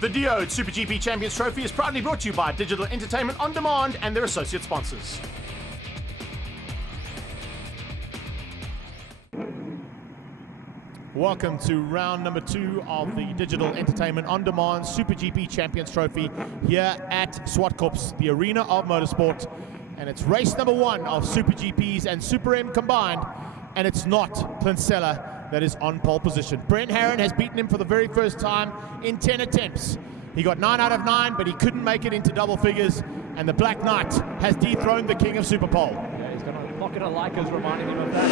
The Diode SuperGP Champions Trophy is proudly brought to you by Digital Entertainment On Demand and their associate sponsors. Welcome to round number 2 of the Digital Entertainment On Demand SuperGP Champions Trophy here at Zwartkops, the arena of motorsport. And it's race number 1 of SuperGPs and Super M combined. And it's not Clincella that is on pole position. Brent Herron has beaten him for the very first time in 10 attempts. He got 9 out of 9, but he couldn't make it into double figures. And the Black Knight has dethroned the king of Superpole. Yeah, he's not going to like us reminding him of that.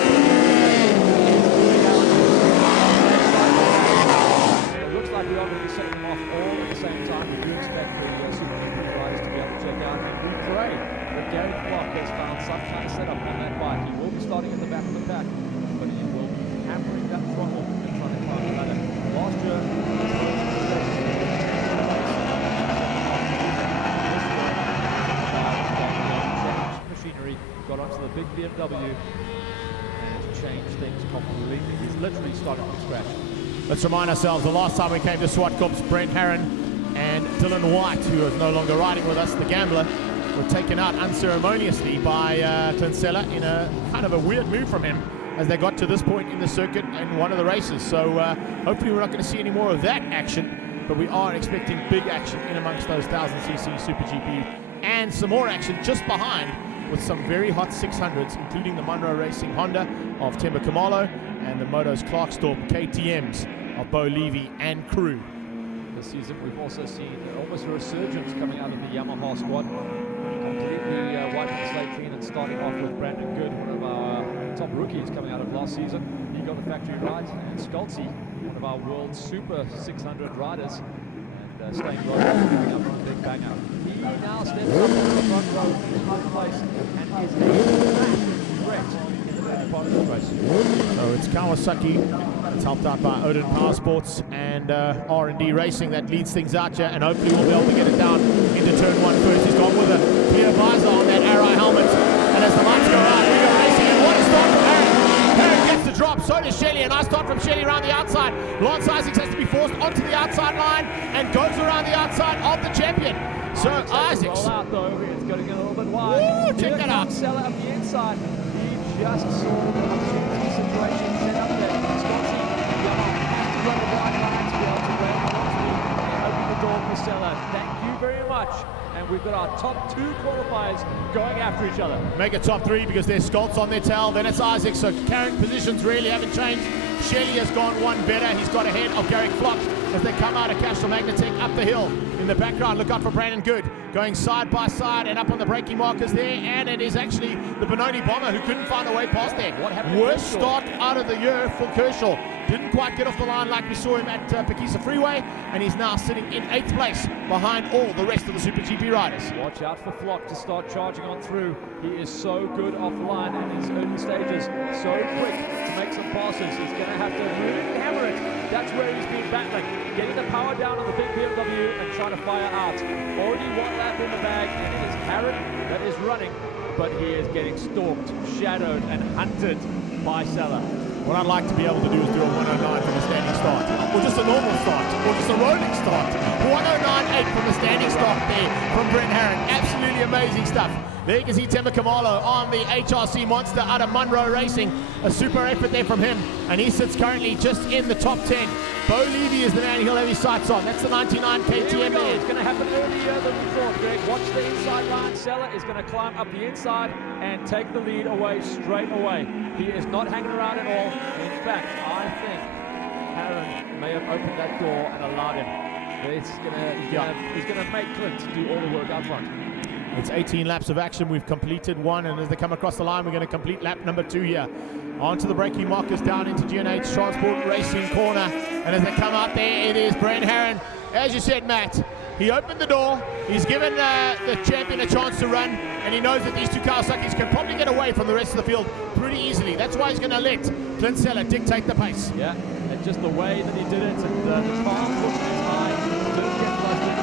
It looks like we are going to be setting them off all at the same time. We do expect the SuperGP riders to be able to check out, and we pray that Gary Clark has found some kind of setup on that bike. He will be starting at the back of the pack, but he will be hammering that throttle and trying to climb the ladder. Last year, machinery got onto the big BMW and changed things completely. He's literally started from scratch. Let's remind ourselves, the last time we came to Zwartkops, Brent Herron and Dylan White, who is no longer riding with us, the gambler, were taken out unceremoniously by Clincella in a kind of a weird move from him as they got to this point in the circuit in one of the races. So hopefully we're not going to see any more of that action, but we are expecting big action in amongst those 1000cc SuperGP and some more action just behind with some very hot 600s, including the Munro Racing Honda of Temba Kamalo and the Motos Clarkstorp KTMs of Bo Levy and crew. This season we've also seen almost a resurgence coming out of the Yamaha squad. Completely wiping the slate clean and starting off with Brandon Good, one of our top rookies coming out of last season. He got the factory ride, and Skolzy, one of our world Super 600 riders, and staying low, picking up one big banger. He now steps up to the front row in high place and is a massive threat in the early part of this race. So it's Kawasaki, it's helped out by Odin Power Sports and R&D Racing that leads things out here, and hopefully we'll be able to get it down into turn 1 first. He's gone with a clear visor on that Arai helmet, and as the lights go out, we go racing, and what a start from Herron. Herron gets the drop, so does Shelley, a nice start from Shelley around the outside. Lance Isaacs has to be forced onto the outside line and goes around the outside of the champion. So Isaacs. Roll out though, it's going to get a little bit wide. Woo, check that out. Sell up the inside. He just saw the opportunity situation set up there. Skolzy, has to run the right line to be able to rail and open the door for Sella. Thank you very much. And we've got our top 2 qualifiers going after each other. Make a top 3 because there's Skolz on their tail, then it's Isaac, so current positions really haven't changed. Shelley has gone one better. He's got ahead of Garrick Flock as they come out of Castro Magnetech up the hill. In the background, look out for Brandon Good, going side by side and up on the braking markers there, and it is actually the Benoni Bomber who couldn't find a way past there. Worst start out of the year for Kershaw. Didn't quite get off the line like we saw him at Pekisa Freeway, and he's now sitting in 8th place behind all the rest of the SuperGP riders. Watch out for Flock to start charging on through. He is so good off the line in his early stages, so quick to make some passes. He's going to have to really hammer it. That's where he's been battling, getting the power down on the big BMW and trying to fire out. Already one lap in the bag, and it is Herron that is running, but he is getting stalked, shadowed, and hunted by Sella. What I'd like to be able to do is do a 109 from a standing start, or just a normal start, or just a rolling start. 109.8 from the standing start there from Brent Herron. Absolutely amazing stuff. There you can see Temba Kamalo on the HRC Monster out of Munro Racing. A super effort there from him, and he sits currently just in the top 10. Bo Levy is the man he'll have his sights on. That's the 99 KTM there. It's going to happen earlier than we thought, Greg. Watch the inside line. Sella is going to climb up the inside and take the lead away straight away. He is not hanging around at all. In fact, I think Herron may have opened that door and allowed him. He's going to make Clint do all the work up front. It's 18 laps of action. We've completed 1, and as they come across the line, we're going to complete lap number 2 here. Onto the braking markers down into G&H Transport Racing corner, and as they come out there, it is Brent Herron. As you said, Matt, he opened the door. He's given the champion a chance to run, and he knows that these 2 Kawasaki's can probably get away from the rest of the field pretty easily. That's why he's going to let Clincella dictate the pace. Yeah, and just the way that he did it, and the farm pushing his high, didn't get flustered,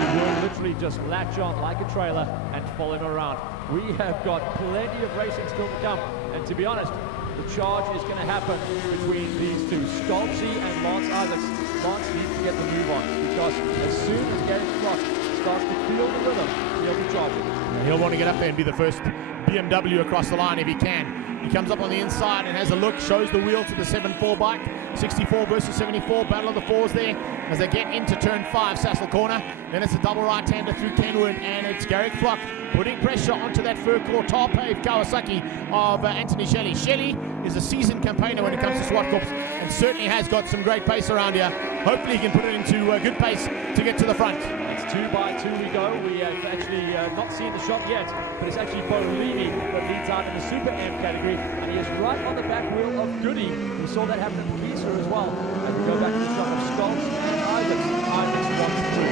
he will literally just latch on like a trailer and follow him around. We have got plenty of racing still to come, and to be honest, the charge is going to happen between these two, Skolci and Lance Isaacs. Lance needs to get the move on, because as soon as Gary Flock starts to feel the rhythm, he'll be charging. He'll want to get up there and be the first BMW across the line if he can. He comes up on the inside and has a look, shows the wheel to the 7-4 bike. 64 versus 74, battle of the fours there as they get into turn 5, Sassel corner. Then it's a double right-hander through Kenwood, and it's Garrick Flock putting pressure onto that fur-core tar-paved Kawasaki of Anthony Shelley. Shelley is a seasoned campaigner when it comes to Zwartkops and certainly has got some great pace around here. Hopefully he can put it into good pace to get to the front. It's 2x2 we go. We have actually not seen the shot yet, but it's actually Bo Levy that leads out in the Super M category, and he is right on the back wheel of Goody. We saw that happen at Pisa as well. As we go back to the shot of Stoltz and Isaacs. Isaacs wants to.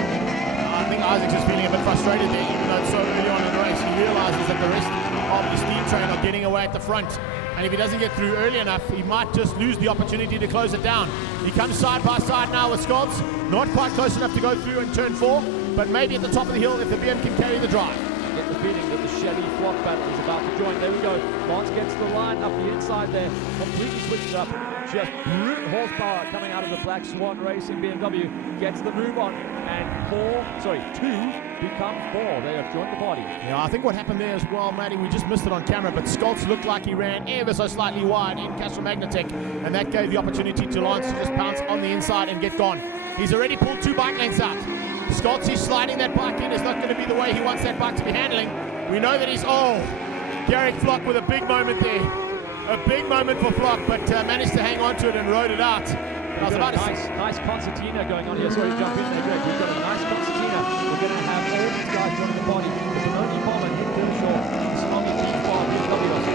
I think Isaacs is feeling a bit frustrated there, even though it's so early on in the race. He realizes that the rest of the steam train are getting away at the front. And if he doesn't get through early enough, he might just lose the opportunity to close it down. He comes side by side now with Skoltz. Not quite close enough to go through in turn 4, but maybe at the top of the hill if the BM can carry the drive. I get the feeling that the Shelley Flock battle is about to join. There we go. Lance gets the line up the inside there. Completely switches up. Just brute horsepower coming out of the Black Swan Racing BMW. Gets the move on. And 2 become 4. They have joined the party. Yeah, I think what happened there as well, Matty, we just missed it on camera, but Skoltz looked like he ran ever so slightly wide in Castle Magnatech, and that gave the opportunity to Lance to just pounce on the inside and get gone. He's already pulled 2 bike lengths out. Skoltz is sliding that bike in. Is not going to be the way he wants that bike to be handling. We know that he's, Garrick Flock with a big moment there. A big moment for Flock, but managed to hang on to it and rode it out. I was about nice concertina going on here. Sorry to jump in there, Greg. We've got a nice concertina. We're going to have all these guys joining the party. There's an only bomber, Nick Kershaw, Tsunami Team 5, BMW.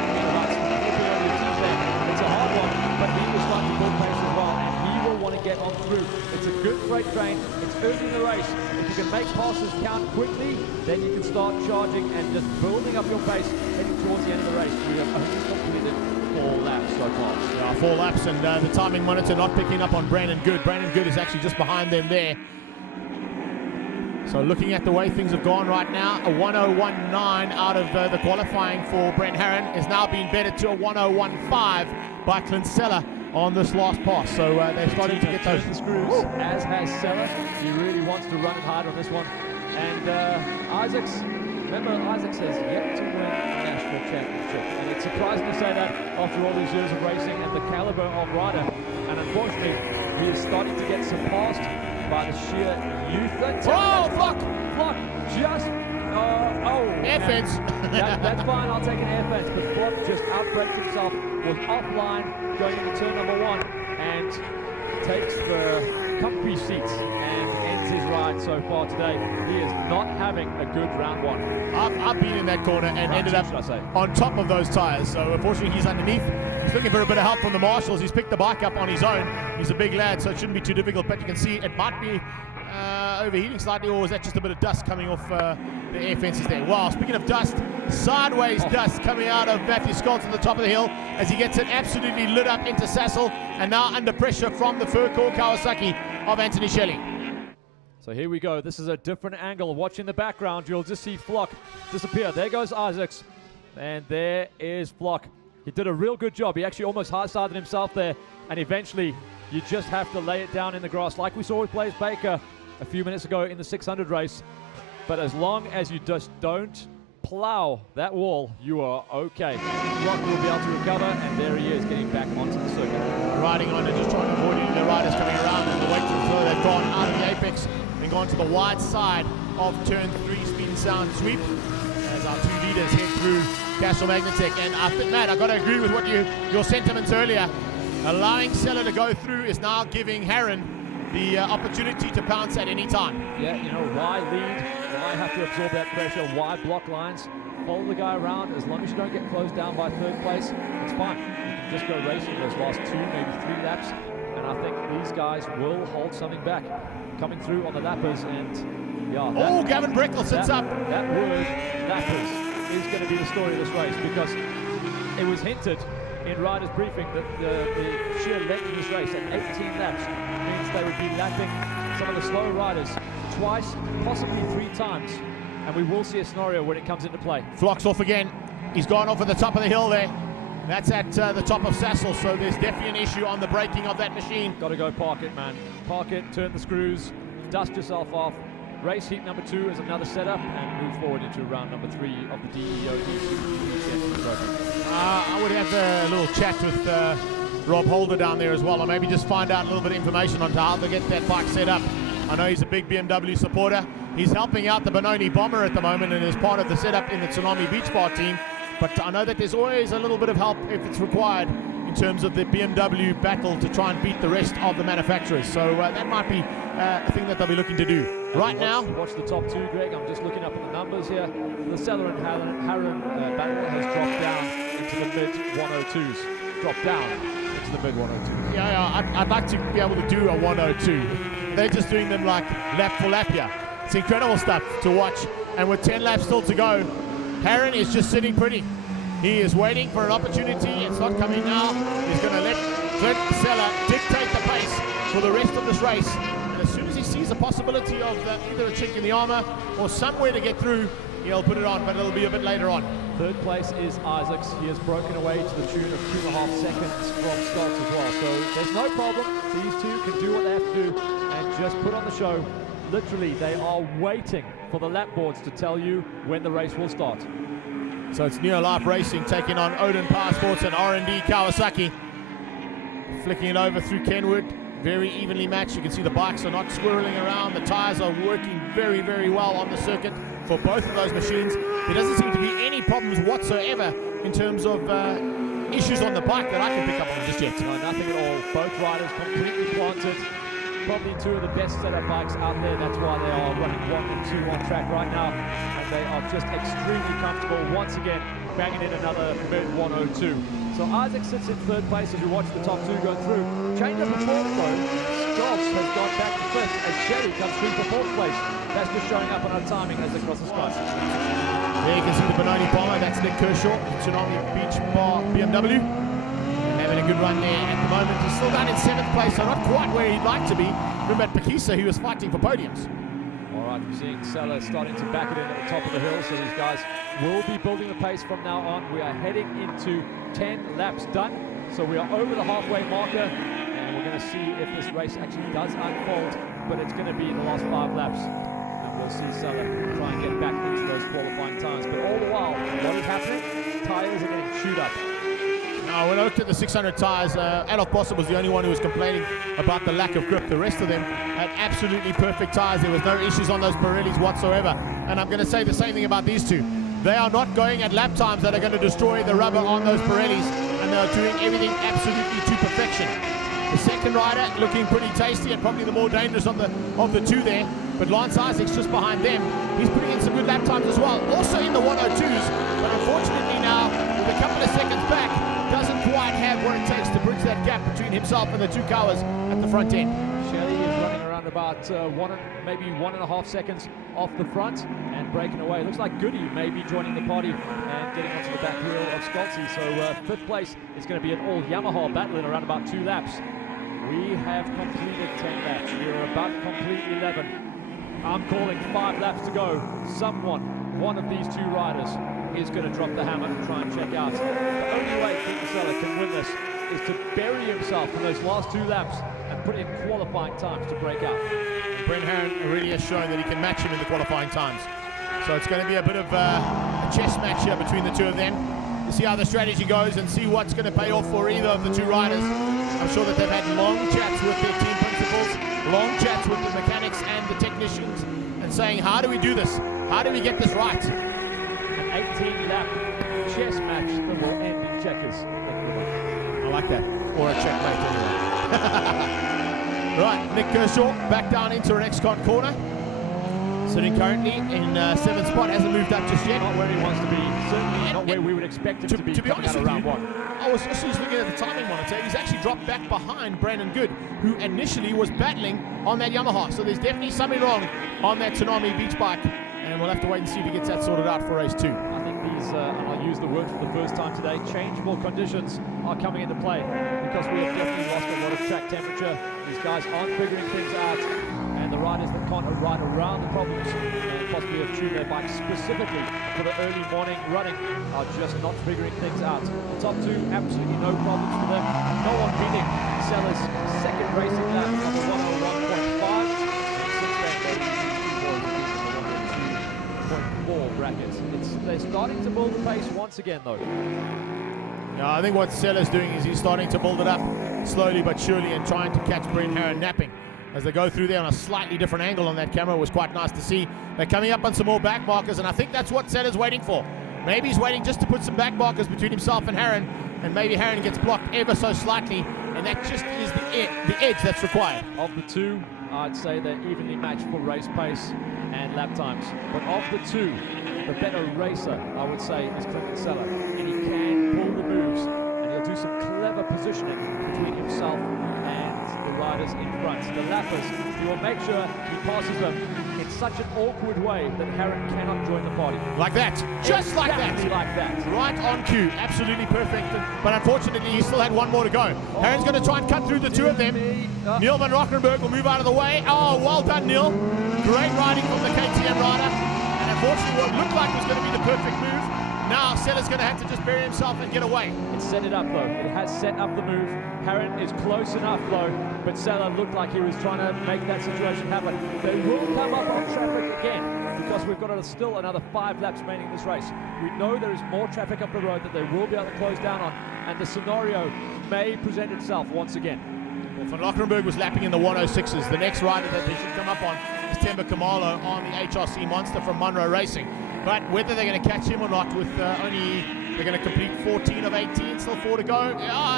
It's a hard one, but he will start to build pace as well, and he will want to get on through. It's a good freight train. It's early in the race. If you can make passes count quickly, then you can start charging and just building up your pace heading towards the end of the race. We have only completed 4 laps so far. Yeah, 4 laps, and the timing monitor not picking up on Brandon Good. Brandon Good is actually just behind them there. So looking at the way things have gone right now, a 1:01.9 out of the qualifying for Brent Herron is now being bettered to a 1:01.5 by Clint Seller on this last pass. So they're starting to get those screws, as has Seller. He really wants to run it hard on this one. And Isaacs, remember, Isaacs has yet to win a national championship. And it's surprising to say that after all these years of racing and the caliber of rider. And unfortunately, he is starting to get surpassed by the sheer youth. Flock! Flock just, air fence. That's fine, I'll take an air fence. But Flock just outbraked himself, was offline going into turn number 1, and takes the comfy seats and ends his ride so far today. He is not having a good round 1. I've been in that corner and ended up on top of those tires. So unfortunately he's underneath. He's looking for a bit of help from the marshals. He's picked the bike up on his own. He's a big lad, so it shouldn't be too difficult, but you can see it might be overheating slightly, or is that just a bit of dust coming off the air fences there? Wow, speaking of dust, sideways dust coming out of Matthew Skoltz on the top of the hill as he gets it absolutely lit up into Sassel, and now under pressure from the fur-core Kawasaki of Anthony Shelley. So here we go. This is a different angle. Watching the background, you'll just see Flock disappear. There goes Isaacs, and there is Flock. He did a real good job. He actually almost high-sided himself there, and eventually you just have to lay it down in the grass like we saw with Blaze Baker a few minutes ago in the 600 race. But as long as you just don't plow that wall, you are okay. Flock will be able to recover, and there he is getting back onto the circuit. Riding on and just trying to avoid any of the riders coming around and the weight to the flow. They've gone out of the apex and gone to the wide side of turn 3 speed and sound sweep as our 2 leaders head through Castle Magnatech. And I think, Matt, I've got to agree with what your sentiments earlier. Allowing Seller to go through is now giving Herron the opportunity to pounce at any time. Yeah, you know, why lead? Why have to absorb that pressure? Why block lines? Follow the guy around. As long as you don't get closed down by 3rd place, it's fine. You can just go racing those last 2, maybe 3 laps. And I think these guys will hold something back. Coming through on the lappers, and yeah. Gavin Breckle sits up. That word, lappers, is going to be the story of this race, because it was hinted in riders' briefing that the sheer length of this race at 18 laps means they would be lapping some of the slow riders twice, possibly 3 times, and we will see a scenario when it comes into play. Flock's off again. He's gone off at the top of the hill there. That's at the top of Sassel, so there's definitely an issue on the braking of that machine. Got to go park it, man. Park it, turn the screws, dust yourself off. Race heat number 2 is another setup, and move forward into round number 3 of the DEOD SuperGP Championship Trophy. I would have a little chat with Rob Holder down there as well, or maybe just find out a little bit of information on how to get that bike set up. I know he's a big BMW supporter. He's helping out the Benoni Bomber at the moment and is part of the setup in the Tsunami Beach Bar team. But I know that there's always a little bit of help if it's required in terms of the BMW battle to try and beat the rest of the manufacturers. So that might be a thing that they'll be looking to do. Right now, watch the top 2, Greg. I'm just looking up at the numbers here. The Seller and Harron battle has dropped down into the mid 102s. Dropped down into the mid 102s. Yeah, I'd like to be able to do a 102. They're just doing them like lap for lap here. It's incredible stuff to watch. And with 10 laps still to go, Harron is just sitting pretty. He is waiting for an opportunity. It's not coming now. He's going to let Clint Seller dictate the pace for the rest of this race. And as soon as he sees a possibility of either a chink in the armor or somewhere to get through, he'll put it on, but it'll be a bit later on. Third place is Isaacs. He has broken away to the tune of 2.5 seconds from Scott as well. So there's no problem. These two can do what they have to do and just put on the show. Literally, they are waiting for the lap boards to tell you when the race will start. So it's Neo Life Racing taking on Odin Power Sports and R&D Kawasaki. Flicking it over through Kenwood. Very evenly matched. You can see the bikes are not swirling around. The tires are working very, very well on the circuit for both of those machines. There doesn't seem to be any problems whatsoever in terms of issues on the bike that I can pick up on just yet. No, nothing at all. Both riders completely planted. Probably 2 of the best setup bikes out there. That's why they are running 1 and 2 on track right now. And they are just extremely comfortable. Once again, banging in another mid 102. So Isaac sits in 3rd place as we watch the top 2 go through. Change of performance though. Scott has gone back to 5th as Sherry comes through for 4th place. That's just showing up on our timing as they cross the skies. There you can see the Benoni Bomber. That's Nick Kershaw, Tsunami Beach Bar BMW. Having a good run there at the moment. He's still down in 7th place, so not quite where he'd like to be. Remember at Pakisa, he was fighting for podiums. All right, we're seeing Seller starting to back it in at the top of the hill, so these guys will be building the pace from now on. We are heading into 10 laps done, so we are over the halfway marker, and we're going to see if this race actually does unfold, but it's going to be in the last 5 laps. And we'll see Seller try and get back into those qualifying times. But all the while, what is happening? Tires are getting chewed up. When I looked at the 600 tyres, Adolf Bossa was the only one who was complaining about the lack of grip. The rest of them had absolutely perfect tyres. There was no issues on those Pirellis whatsoever. And I'm going to say the same thing about these two. They are not going at lap times that are going to destroy the rubber on those Pirellis, and they are doing everything absolutely to perfection. The second rider looking pretty tasty and probably the more dangerous of the two there. But Lance Isaac's just behind them. He's putting in some good lap times as well. Also in the 102s, but unfortunately now, with a couple of seconds back, doesn't quite have what it takes to bridge that gap between himself and the 2 Kawas at the front end. Shelley is running around about maybe 1.5 seconds off the front and breaking away. Looks like Goody may be joining the party and getting onto the back wheel of Scottsy. So 5th place is going to be an all Yamaha battle in around about 2 laps. We have completed 10 laps. We are about to complete 11. I'm calling 5 laps to go. One of these 2 riders is going to drop the hammer and try and check out. The only way Peter Seller can win this is to bury himself in those last 2 laps and put in qualifying times to break out. Brent Herron really has shown that he can match him in the qualifying times. So it's going to be a bit of a chess match here between the 2 of them to see how the strategy goes and see what's going to pay off for either of the 2 riders. I'm sure that they've had long chats with their team principals, long chats with the mechanics and the technicians, and saying, how do we do this? How do we get this right? 18-lap chess match that will end in checkers. I like that. Or a checkmate anyway. Right, Nick Kershaw back down into an ex-con corner. Sitting currently in 7th spot, hasn't moved up just yet. Not where he wants to be. Certainly not where we would expect him to be. To be honest with round you, 1. I was just looking at the timing monitor. He's actually dropped back behind Brandon Good, who initially was battling on that Yamaha. So there's definitely something wrong on that Tsunami beach bike. And we'll have to wait and see if he gets that sorted out for race 2. I think these, and I'll use the word for the first time today, changeable conditions are coming into play, because we have definitely lost a lot of track temperature. These guys aren't figuring things out, and the riders that can't ride around the problems and possibly have tuned their bikes specifically for the early morning running are just not figuring things out. The top two, absolutely no problems for them. No one beating Sellers' second racing lap, number 101.5. And since then, they've been 2.4 brackets. They're starting to build the pace once again, though. Yeah, I think what Sellers doing is he's starting to build it up slowly but surely and trying to catch Brent Herron napping as they go through there on a slightly different angle on that camera. It was quite nice to see. They're coming up on some more back markers, and I think that's what Sellers waiting for. Maybe he's waiting just to put some back markers between himself and Herron, and maybe Herron gets blocked ever so slightly, and that just is the edge that's required. Of the two, I'd say they're evenly matched for race pace and lap times. But of the two, the better racer, I would say, is Clinton Seller. And he can pull the moves, and he'll do some clever positioning between himself and the riders in front. The lappers, he will make sure he passes them in such an awkward way that Herron cannot join the party. Like that, just like that. Exactly like that. Right on cue, absolutely perfect. But unfortunately, he still had one more to go. Herron's going to try and cut through the two of them. Neil van Rockenberg will move out of the way. Oh, well done, Neil. Great riding from the KTM rider. And unfortunately, what looked like was going to be the perfect move, now Seller's going to have to just bury himself and get away. It set it up, though. It has set up the move. Herron is close enough, though, but Seller looked like he was trying to make that situation happen. They will come up on traffic again, because we've got still another 5 laps remaining in this race. We know there is more traffic up the road that they will be able to close down on, and the scenario may present itself once again. Well, Van Lockenberg was lapping in the 106s. The next rider that they should come up on is Temba Kamalo on the HRC Monster from Munro Racing. But whether they're going to catch him or not, with they're going to complete 14 of 18, still 4 to go,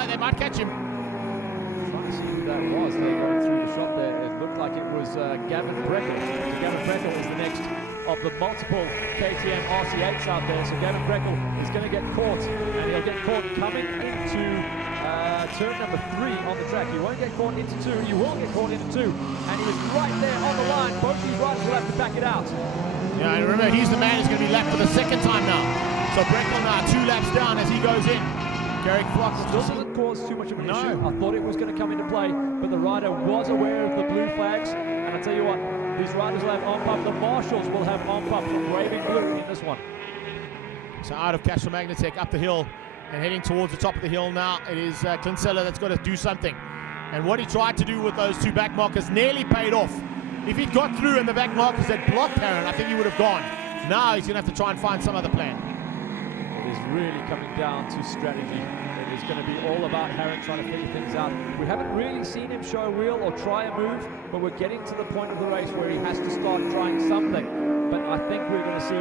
they might catch him. Trying to see who that was. They're going through the shot there. It looked like it was Gavin Breckel. So Gavin Breckel is the next of the multiple KTM RC8s out there. So Gavin Breckel is going to get caught, and he'll get caught coming into turn number 3 on the track. He won't get caught into 2. You will get caught into 2, and he was right there on the line. Both these riders will have to back it out. Yeah, and remember, he's the man who's going to be lapped for the second time now. So Breckel now 2 laps down as he goes in. Garrick Fox still doesn't cause too much of an issue. I thought it was going to come into play, but the rider was aware of the blue flags. And I tell you what, these riders will have on-pump. The marshals will have on-pump from Raving Blue in this one. So out of Castro Magnetec, up the hill and heading towards the top of the hill now. It is Clint Seller that's got to do something. And what he tried to do with those 2 back markers nearly paid off. If he'd got through and the back markers had blocked Herron, I think he would have gone. Now he's going to have to try and find some other plan. It is really coming down to strategy. It is going to be all about Herron trying to figure things out. We haven't really seen him show a wheel or try a move, but we're getting to the point of the race where he has to start trying something. But I think we're going to see,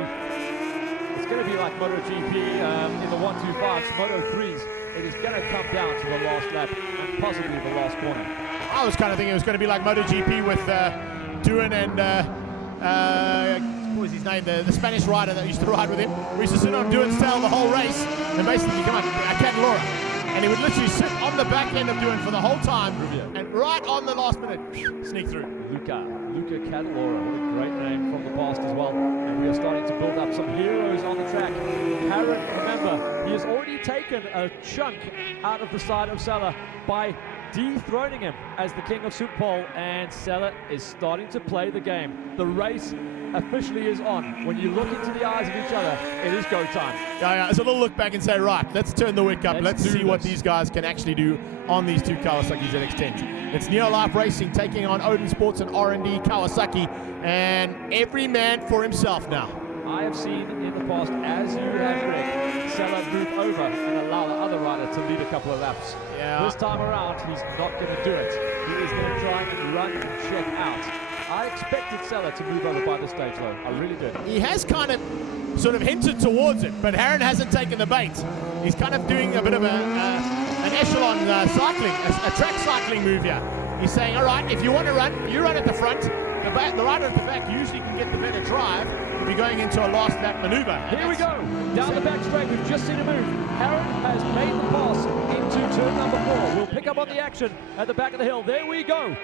it's going to be like MotoGP in the 125s, Moto3s. It is going to come down to the last lap and possibly the last corner. I was kind of thinking it was going to be like MotoGP with Duan and what was his name, the Spanish rider that used to ride with him. We used to sit on Duan's tail the whole race and basically come up, Catalora, and he would literally sit on the back end of Duan for the whole time, and right on the last minute, sneak through. Luca Catalora, what a great name from the past as well. And we are starting to build up some heroes on the track. Herron, remember, he has already taken a chunk out of the side of Seller by dethroning him as the king of Superpole, and Seller is starting to play the game. The race officially is on. When you look into the eyes of each other, it is go time. Yeah, it's a little look back and say, right, let's turn the wick up. Let's see what these guys can actually do on these 2 Kawasaki ZX-10s. It's Neo Life Racing taking on Odin Sports and R&D Kawasaki, and every man for himself now. I have seen in the past, as you have read, Seller move over and allow the other rider to lead a couple of laps. Yeah. This time around, he's not going to do it. He is going to try and run and check out. I expected Seller to move over by this stage, though. I really did. He has kind of sort of hinted towards it, but Herron hasn't taken the bait. He's kind of doing a bit of an echelon cycling, a track cycling move here. He's saying, all right, if you want to run, you run at the front. The rider at the back usually can get the better drive if you're going into a last lap maneuver. Here we go, down the back straight. We've just seen a move. Herron has made the pass into turn number 4. We'll pick up on the action at the back of the hill. There we go.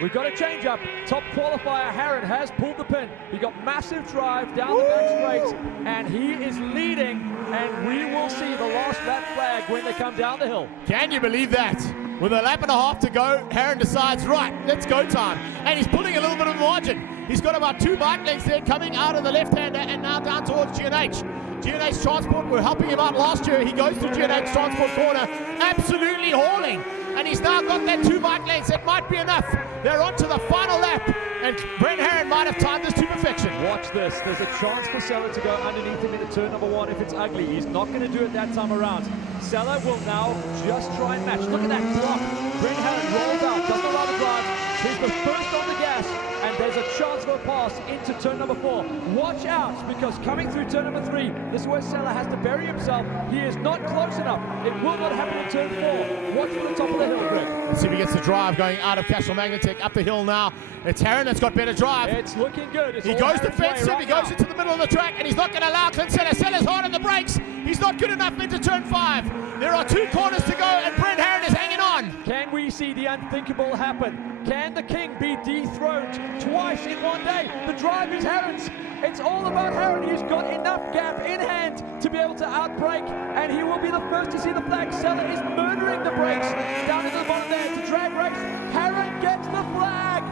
We've got a change up. Top qualifier Herron has pulled the pin. He got massive drive down the back straight, and he is leading, and we will see the last lap flag when they come down the hill. Can you believe that? With a lap and a half to go, Herron decides, right, let's go time. And he's pulling a little bit of margin. He's got about 2 bike lengths there coming out of the left-hander and now down towards GNH. GNH Transport were helping him out last year. He goes through GNH Transport corner, absolutely hauling. And he's now got that 2 bike lengths. It might be enough. They're on to the final lap. And Brent Herron might have timed this to perfection. Watch this. There's a chance for Seller to go underneath him into turn number 1 if it's ugly. He's not going to do it that time around. Seller will now just try and match. Look at that block. Brent Herron rolls out, doesn't allow the drive. He's the first on the gas. And there's a chance for a pass into turn number 4. Watch out, because coming through turn number 3, this is where Seller has to bury himself. He is not close enough. It will not happen in turn 4. Watch for the top of the hill, Greg. Let's see if he gets the drive going out of Castle Magnetic up the hill now. It's Herron that's got better drive. It's looking good. It's he goes defensive, he goes into the middle of the track, and he's not going to allow Clint Seller. Seller's hard on the brakes. He's not good enough into turn 5. There are 2 corners to go, and Brent Herron is hanging on. Can we see the unthinkable happen? Can the king be dethroned twice in one day? The drive is Herron's. It's all about Herron. He's got enough gap in hand to be able to outbrake, and he will be the first to see the flag. Seller is murdering the brakes down into the bottom there to drag race. Herron gets the flag.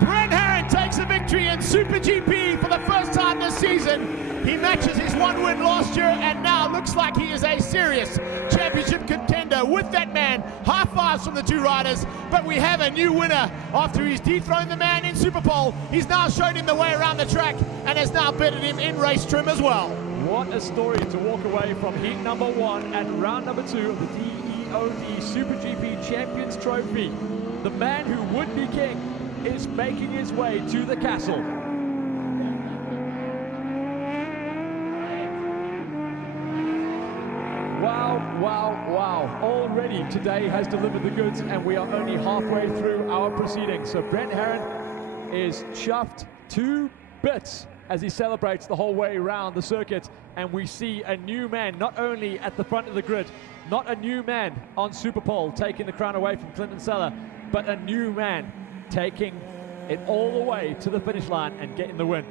Brent Herron takes the victory in SuperGP for the first time this season. He matches his 1 win last year and now looks like he is a serious championship contender with that man. High fives from the 2 riders, but we have a new winner after he's dethroned the man in Superpole. He's now shown him the way around the track and has now betted him in race trim as well. What a story to walk away from heat number 1 at round number 2 of the DEOD SuperGP Champions Trophy. The man who would be king is making his way to the castle. Wow, wow, wow. Already today has delivered the goods, and we are only halfway through our proceedings. So Brent Herron is chuffed to bits as he celebrates the whole way around the circuit, and we see a new man not only at the front of the grid, not a new man on Superpole taking the crown away from Clinton Seller, but a new man taking it all the way to the finish line and getting the win.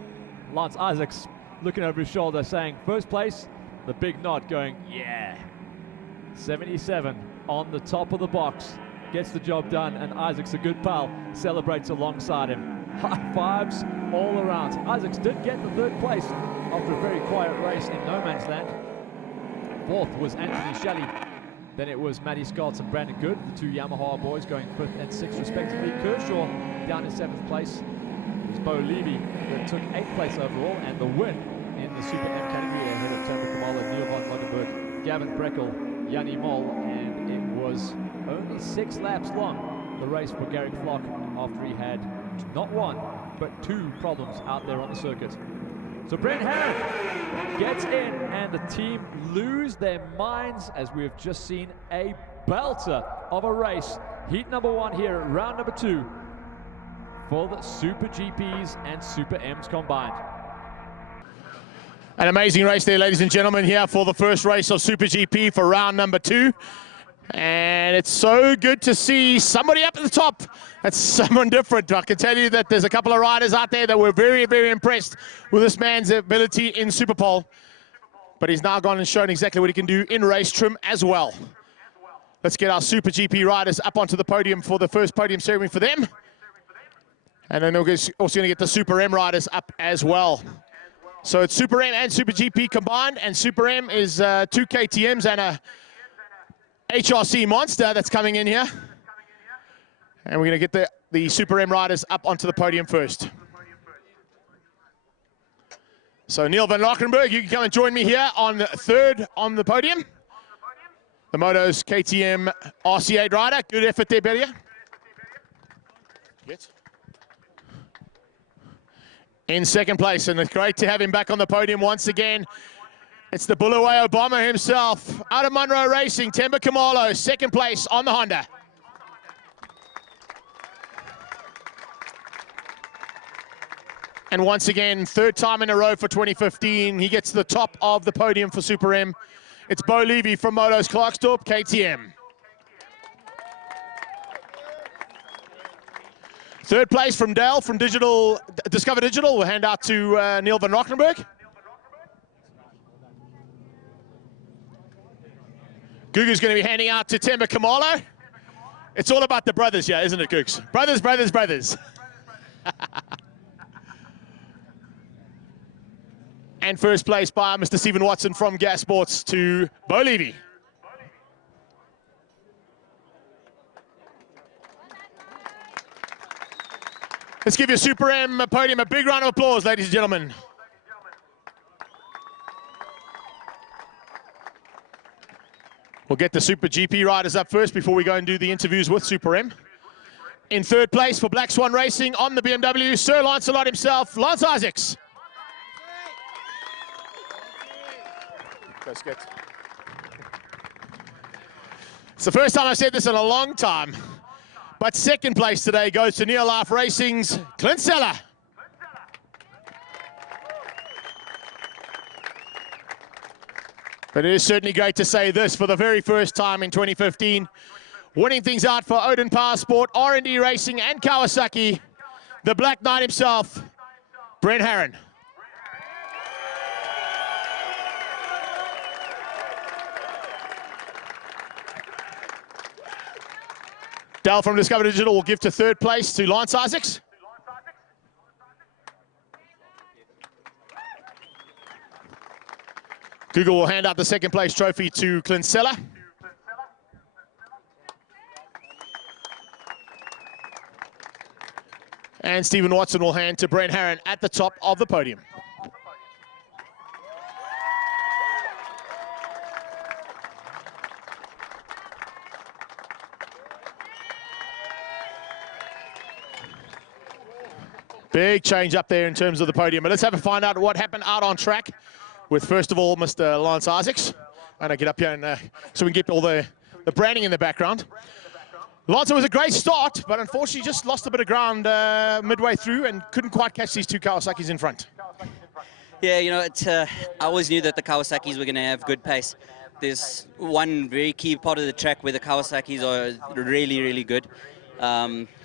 Lance Isaacs looking over his shoulder saying, first place, the big nod going, yeah. 77 on the top of the box, gets the job done, and Isaacs, a good pal, celebrates alongside him. High fives all around. Isaacs did get the 3rd place after a very quiet race in no man's land. 4th was Anthony Shelley. Then it was Matty Scott and Brandon Good, the 2 Yamaha boys going 5th and 6th respectively. Kershaw down in 7th place. It was Bo Levy that took 8th place overall, and the win in the Super M category ahead of Tampa Kamala, Neil von Logenberg, Gavin Breckel, Yanni Moll, and it was only 6 laps long, the race for Garrick Flock, after he had not 1, but 2 problems out there on the circuit. So Brent Herron gets in, and the team lose their minds as we have just seen a belter of a race. Heat number 1 here at round number 2 for the Super GPs and Super M's combined. An amazing race there, ladies and gentlemen, here for the first race of SuperGP for round number 2. And it's so good to see somebody up at the top. That's someone different. I can tell you that there's a couple of riders out there that were very, very impressed with this man's ability in Superpole. But he's now gone and shown exactly what he can do in race trim as well. Let's get our SuperGP riders up onto the podium for the first podium ceremony for them. And then we're also going to get the Super M riders up as well. So it's Super M and SuperGP combined, and Super M is 2 KTMs and a HRC Monster that's coming in here. And we're going to get the Super M riders up onto the podium first. So Neil van Lockenberg, you can come and join me here on 3rd on the podium. The Motos KTM RC8 rider. Good effort there, Belia. In 2nd place, and it's great to have him back on the podium once again. It's the Bulawayo Bomber himself, out of Munro Racing, Temba Kamalo, 2nd place on the Honda. And once again, 3rd time in a row for 2015, he gets the top of the podium for Super M. It's Bo Levy from Motos Clarksdorp, KTM. Third place from Dale from Discover Digital. We'll hand out to Neil van Rockenberg. Gugu's going to be handing out to Temba Kamalo. It's all about the brothers here, isn't it, Googs? Brothers, brothers, brothers. And first place by Mr. Stephen Watson from Gas Sports to Bo Levy. Let's give your Super M podium a big round of applause, ladies and gentlemen. We'll get the Super GP riders up first before we go and do the interviews with Super M. In third place for Black Swan Racing on the BMW, Sir Lancelot himself, Lance Isaacs. That's good. It's the first time I've said this in a long time, but second place today goes to Neo Life Racing's Clint Seller. But it is certainly great to say this for the very first time in 2015. Winning things out for Odin Power Sport, R&D Racing and Kawasaki, the Black Knight himself, Brent Herron. Dale from Discover Digital will give to third place to Lance Isaacs. Google will hand out the second place trophy to Clint Seller. And Stephen Watson will hand to Brent Herron at the top of the podium. Big change up there in terms of the podium. But let's have a find out what happened out on track with, first of all, Mr. Lance Isaacs. And I get up here and so we can get all the branding in the background. Lance, it was a great start, but unfortunately just lost a bit of ground midway through and couldn't quite catch these two Kawasaki's in front. Yeah, you know, I always knew that the Kawasaki's were going to have good pace. There's one very key part of the track where the Kawasaki's are really, really good.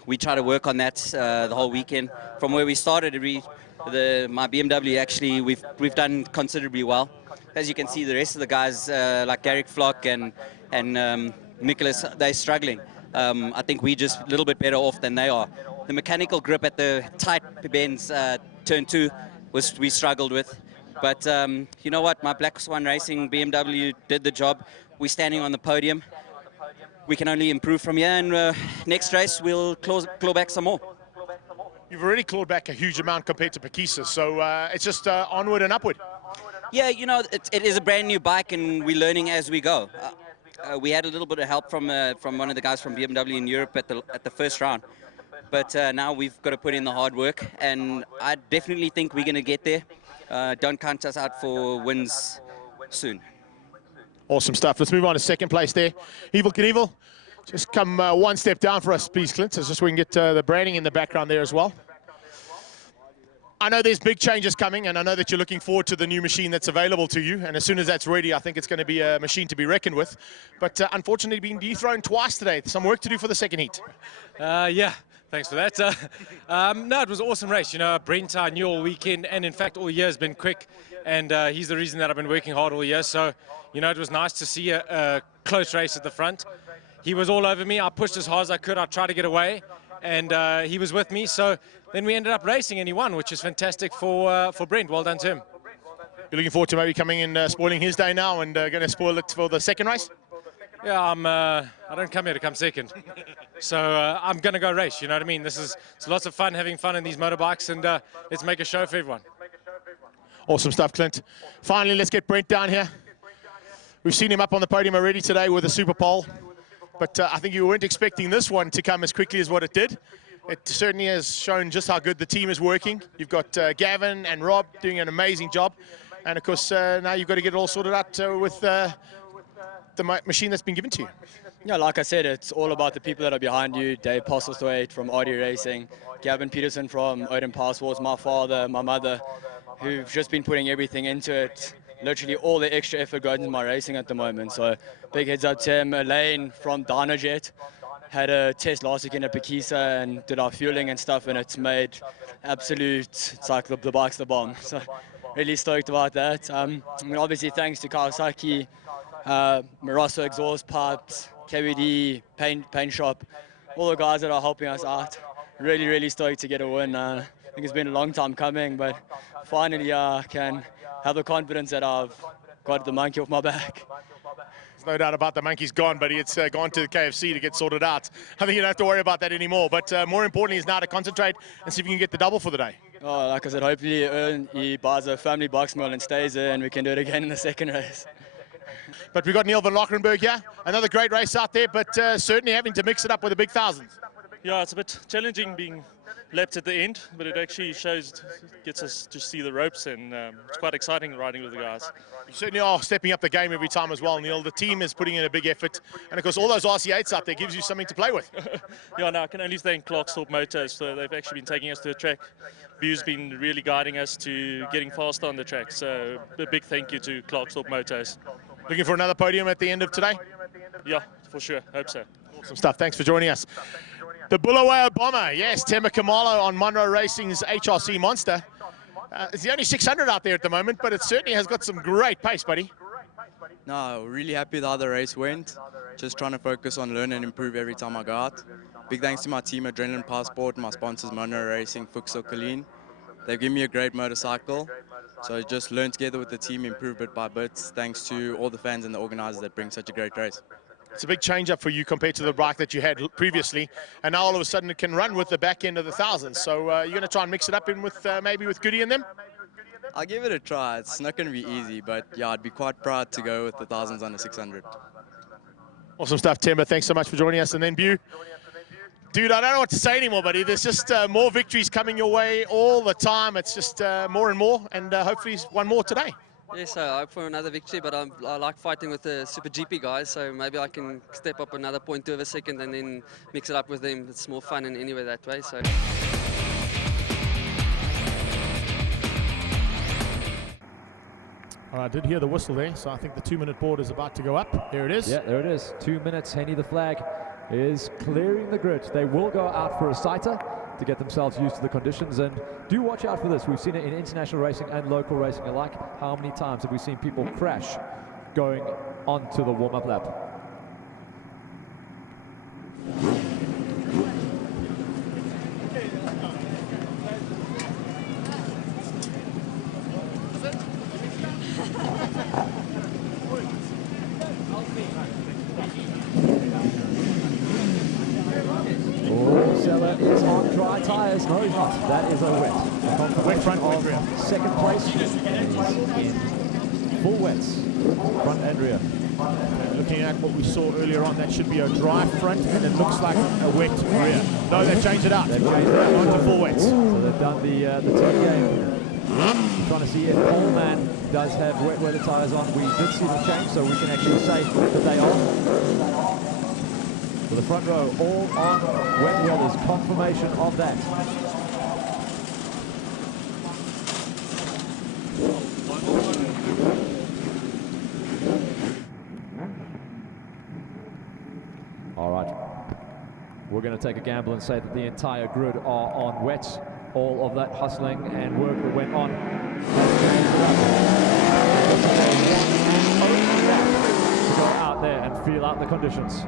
We try to work on that the whole weekend. From where we started, my BMW actually, we've done considerably well. As you can see, the rest of the guys like Garrick Flock and Nicholas, they're struggling. I think we're just a little bit better off than they are. The mechanical grip at the tight bends, turn 2, we struggled with. But you know what? My Black Swan Racing BMW did the job. We're standing on the podium. We can only improve from here, and next race we'll claw back some more. You've already clawed back a huge amount compared to Pakisa, so it's just onward and upward. Yeah, you know, it is a brand new bike, and we're learning as we go. We had a little bit of help from one of the guys from BMW in Europe at the first round, but now we've got to put in the hard work, and I definitely think we're going to get there. Don't count us out for wins soon. Awesome stuff. Let's move on to second place there. Evil Knievel, just come one step down for us, please, Clint, just so we can get the branding in the background there as well. I know there's big changes coming, and I know that you're looking forward to the new machine that's available to you, and as soon as that's ready, I think it's going to be a machine to be reckoned with. But unfortunately, being dethroned twice today. Some work to do for the second heat. Yeah, thanks for that. No, it was an awesome race. You know, Brent, I knew all weekend, and in fact all year has been quick, and he's the reason that I've been working hard all year. So, you know, it was nice to see a close race at the front. He was all over me. I pushed as hard as I could. I tried to get away, and he was with me. So then we ended up racing, and he won, which is fantastic for Brent. Well done to him. You're looking forward to maybe coming and spoiling his day now and going to spoil it for the second race? Yeah, I don't come here to come second. So I'm going to go race, you know what I mean? It's lots of fun, having fun in these motorbikes, and let's make a show for everyone. Awesome stuff, Clint. Finally, let's get Brent down here. We've seen him up on the podium already today with a super pole, but I think you weren't expecting this one to come as quickly as what it did. It certainly has shown just how good the team is working. You've got Gavin and Rob doing an amazing job, and of course now you've got to get it all sorted out with the machine that's been given to you. Yeah, like I said, it's all about the people that are behind you. Dave Postlethwaite from RD Racing, Gavin Peterson from Odin Power Sports, my father, my mother, who've just been putting everything into it. Literally all the extra effort goes into my racing at the moment. So big heads up to him. Elaine from Dynojet had a test last weekend at Pekisa and did our fueling and stuff, and it's made absolute, it's like the bike's the bomb. So really stoked about that. I mean, obviously thanks to Kawasaki, Marasso exhaust pipes, KVD, paint shop, all the guys that are helping us out. Really stoked to get a win. I think it's been a long time coming, but finally I can have the confidence that I've got the monkey off my back. There's no doubt about the monkey's gone, but it's gone to the KFC to get sorted out. I think you don't have to worry about that anymore, but more importantly is now to concentrate and see if you can get the double for the day. Oh, like I said, hopefully he buys a family box meal and stays there, and we can do it again in the second race. But we've got Neil van Lockerenberg here. Another great race out there, but certainly having to mix it up with the big thousands. Yeah, it's a bit challenging being lapped at the end, but it actually gets us to see the ropes, and it's quite exciting riding with the guys. You certainly are stepping up the game every time as well, Neil. The team is putting in a big effort, and of course all those RC8s out there gives you something to play with. Yeah, no, I can only thank Zwartkops Motors. So they've actually been taking us to the track. View's been really guiding us to getting faster on the track, so a big thank you to Zwartkops Motors. Looking for another podium at the end of today? Yeah, for sure, hope so. Awesome stuff, thanks for joining us. The Bulawayo Bomber, yes, Temba Kamalo on Monroe Racing's HRC Monster. It's the only 600 out there at the moment, but it certainly has got some great pace, buddy. No, really happy with how the race went. Just trying to focus on learn and improve every time I go out. Big thanks to my team, Adrenaline Passport, my sponsors, Monroe Racing, Fuxo Colleen. They've given me a great motorcycle. So just learn together with the team, improve bit by bit, thanks to all the fans and the organizers that bring such a great race. It's a big change up for you compared to the bike that you had previously, and now all of a sudden it can run with the back end of the thousands. So you're going to try and mix it up in with maybe with Goody and them? I'll give it a try. It's not going to be easy, but yeah, I'd be quite proud to go with the thousands on the 600. Awesome stuff, Temba. Thanks so much for joining us. And then Bew. Dude, I don't know what to say anymore, buddy. There's just more victories coming your way all the time. It's just more and more, and hopefully one more today. Yes, I hope for another victory, but I like fighting with the SuperGP guys, so maybe I can step up another 0.2 of a second and then mix it up with them. It's more fun in any way that way. So. All right, I did hear the whistle there, so I think the 2-minute board is about to go up. There it is. Yeah, there it is. 2 minutes. Henny the flag is clearing the grid. They will go out for a sighter to get themselves used to the conditions, and do watch out for this. We've seen it in international racing and local racing alike. How many times have we seen people crash going onto the warm-up lap? Is on dry tyres. No, he's not. That is a wet front of rear. Second place is in full wets, front and rear. Looking at what we saw earlier on, that should be a dry front, and it looks like a wet rear. No, they've changed it out. They've changed it out onto full wets. So they've done the turn game. Trying to see if Coleman does have wet weather tyres on. We did see them change, so we can actually say that they are. For the front row, all on wet weather's confirmation of that. All right, we're going to take a gamble and say that the entire grid are on wets. All of that hustling and work that went on has changed it up. To go out there and feel out the conditions.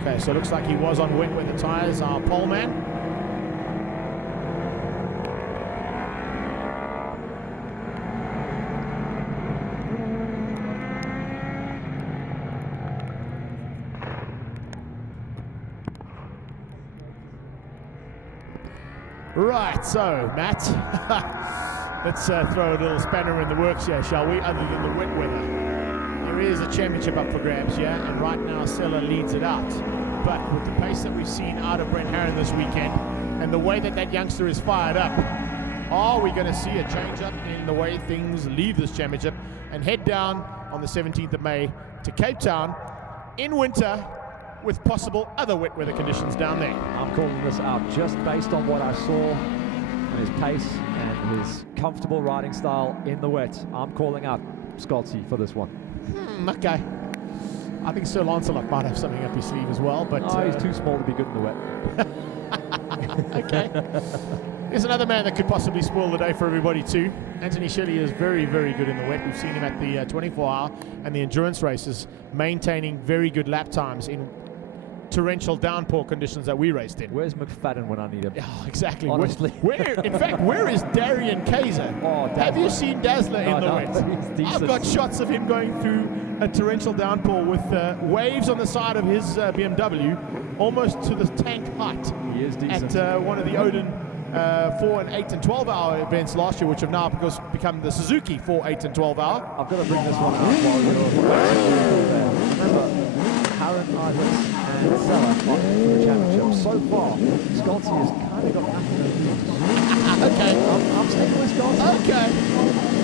Okay, so it looks like he was on wet weather tyres, our pole man. Right, so Matt, let's throw a little spanner in the works here, shall we, other than the wet weather. There is a championship up for grabs here, and right now Sella leads it out. But with the pace that we've seen out of Brent Herron this weekend, and the way that that youngster is fired up, are we going to see a change up in the way things leave this championship and head down on the 17th of May to Cape Town in winter with possible other wet weather conditions down there? I'm calling this out just based on what I saw and his pace and his comfortable riding style in the wet. I'm calling out Scotty for this one. Okay. I think Sir Lancelot might have something up his sleeve as well, but he's too small to be good in the wet. okay. Here's another man that could possibly spoil the day for everybody too. Anthony Shelley is very, very good in the wet. We've seen him at the 24-hour and the endurance races, maintaining very good lap times in torrential downpour conditions that we raced in. Where's McFadden when I need him? Oh, exactly. Honestly. In fact, where is Darian Kaiser? Have you seen Dazzler in the wet? I've got shots of him going through a torrential downpour with waves on the side of his BMW, almost to the tank height. He is decent. At one of the Odin 4 and 8 and 12-hour events last year, which have now become the Suzuki 4, 8 and 12-hour. I've got to bring this one up while you're remember, Harren, Isaacs and Seller on for the championship. So far, Scotty has kind of got nothing to lose. Okay. I'm sticking with Scotty. Okay.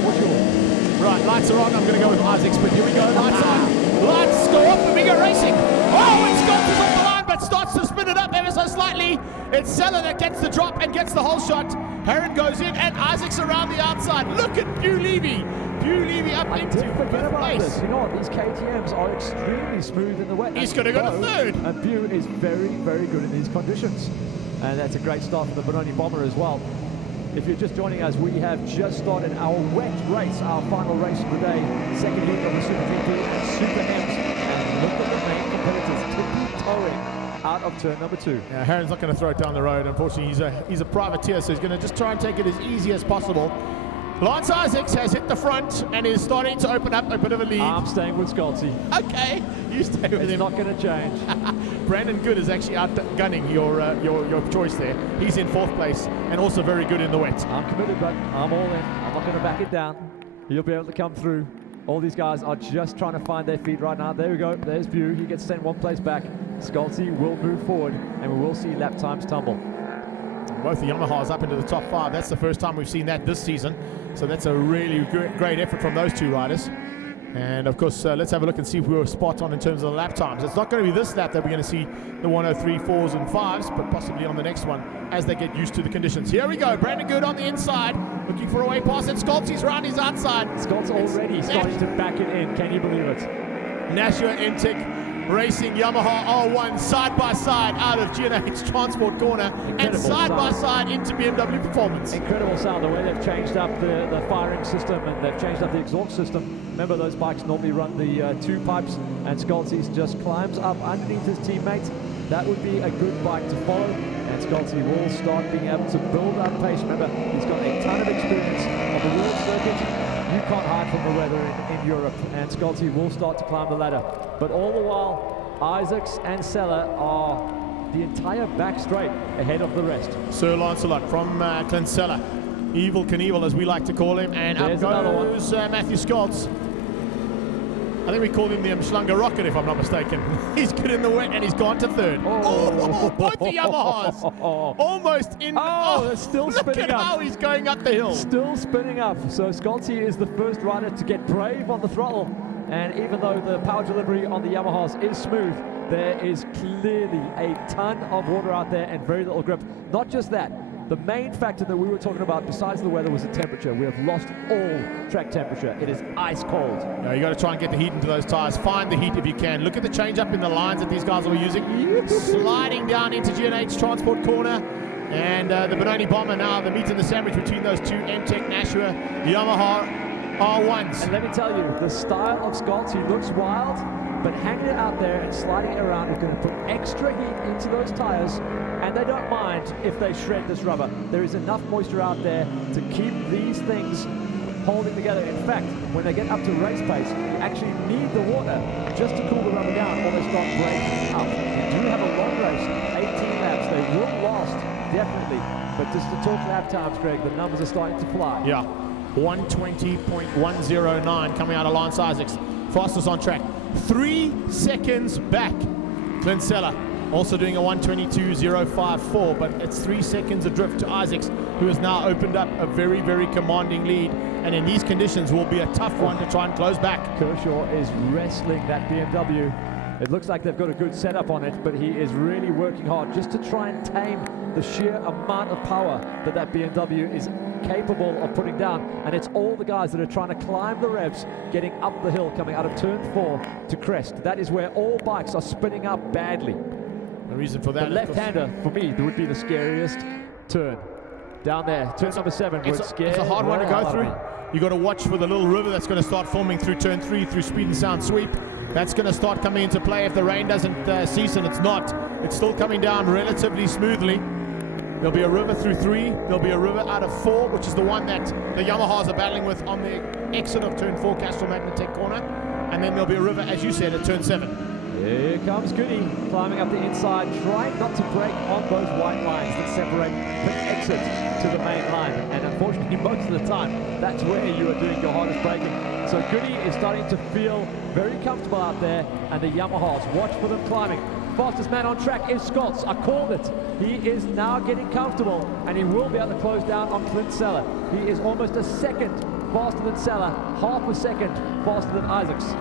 What's yours? Right, lights are on. I'm going to go with Isaacs, but here we go. Lights on. Lights go off and we go racing. Oh, and Scott is off the line, but starts to spin it up ever so slightly. It's Seller that gets the drop and gets the whole shot. Harren goes in and Isaacs around the outside. Look at Bew Levy. Bew Levy up into fifth place. You know what? These KTMs are extremely smooth in the wet. He's going to go to third. And Bew is very, very good in these conditions. And that's a great start for the Benoni Bomber as well. If you're just joining us, we have just started our wet race, our final race of the day, second heat of the SuperGP and Super M's. And look at the main competitors tippy-toeing out of turn number 2. Yeah, Harren's not going to throw it down the road. Unfortunately, he's a privateer, so he's going to just try and take it as easy as possible. Lance Isaacs has hit the front and is starting to open up a bit of a lead. I'm staying with Scotty. Okay, you stay with him. It's not going to change. Brandon Good is actually outgunning your choice there. He's in 4th place and also very good in the wet. I'm committed, but I'm all in. I'm not going to back it down. He'll be able to come through. All these guys are just trying to find their feet right now. There we go. There's Bew. He gets sent 1 place back. Scotty will move forward, and we will see lap times tumble. Both the Yamahas up into the top 5. That's the first time we've seen that this season. So that's a really great effort from those 2 riders. And of course, let's have a look and see if we were spot on in terms of the lap times. It's not going to be this lap that we're going to see the 103 4s and 5s, but possibly on the next one as they get used to the conditions. Here we go. Brandon Good on the inside, looking for a way past it. Scotty's round his outside. Scott's already starting to back it in. Can you believe it? Nashua Emtech Racing Yamaha R1 side by side out of G&H Transport Corner. Incredible and side by sound. side into BMW Performance. Incredible sound, the way they've changed up the firing system and they've changed up the exhaust system. Remember, those bikes normally run the 2 pipes, and Scotty's just climbs up underneath his teammates. That would be a good bike to follow, and Scotty will start being able to build up pace. Remember, he's got a ton of experience on the world circuit. You can't hide from the weather in Europe, and Scotty will start to climb the ladder. But all the while, Isaacs and Seller are the entire back straight ahead of the rest. Sir Lancelot from Clinsella, Evil Knievel as we like to call him, and There's up goes Matthew Scholz. I think we called him the Mschlanger Rocket, if I'm not mistaken. He's good in the wet and he's gone to 3rd. Oh, both the Yamahas almost in. Oh, they're still spinning look at up. how he's going up the hill. Still spinning up. So Scotty is the first rider to get brave on the throttle. And even though the power delivery on the Yamahas is smooth, there is clearly a ton of water out there and very little grip. Not just that, the main factor that we were talking about besides the weather was the temperature. We have lost all track temperature. It is ice cold. No, you got to try and get the heat into those tires. Find the heat if you can. Look at the change up in the lines that these guys are using. Sliding down into G&H Transport Corner. And the Benoni Bomber now, the meat and the sandwich between those 2 Emtech Nashua Yamaha R1s. And let me tell you, the style of Scotty looks wild, but hanging it out there and sliding it around is going to put extra heat into those tires, and they don't mind if they shred this rubber. There is enough moisture out there to keep these things holding together. In fact, when they get up to race pace, you actually need the water just to cool the rubber down or they start breaking up. You do have a long race, 18 laps. They will last, definitely, but just to talk lap times, Greg, the numbers are starting to fly. Yeah. 120.109 coming out of Lance Isaacs. Fastest on track. 3 seconds back. Clinsella also doing a 122.054, but it's 3 seconds adrift to Isaacs, who has now opened up a very, very commanding lead. And in these conditions will be a tough one to try and close back. Kershaw is wrestling that BMW. It looks like they've got a good setup on it, but he is really working hard just to try and tame the sheer amount of power that BMW is capable of putting down. And it's all the guys that are trying to climb the revs, getting up the hill, coming out of turn 4 to crest. That is where all bikes are spinning up badly. The reason for that, the left-hander, for me, would be the scariest turn. Down there, turn number 7, it's a hard one to go through. You've got to watch for the little river that's going to start forming through turn 3 through speed and sound sweep. That's going to start coming into play if the rain doesn't cease, and it's not. It's still coming down relatively smoothly. There'll be a river through 3. There'll be a river out of 4, which is the one that the Yamahas are battling with on the exit of turn 4, Castrol Magnetech corner. And then there'll be a river, as you said, at turn 7. Here comes Goody, climbing up the inside, trying not to break on those white lines that separate the exit to the main line. And unfortunately, most of the time, that's where you are doing your hardest braking. So Goody is starting to feel very comfortable out there, and the Yamahas, watch for them climbing. Fastest man on track is Scotts. I called it. He is now getting comfortable, and he will be able to close down on Clint Seller. He is almost a second faster than Seller, half a second faster than Isaacs.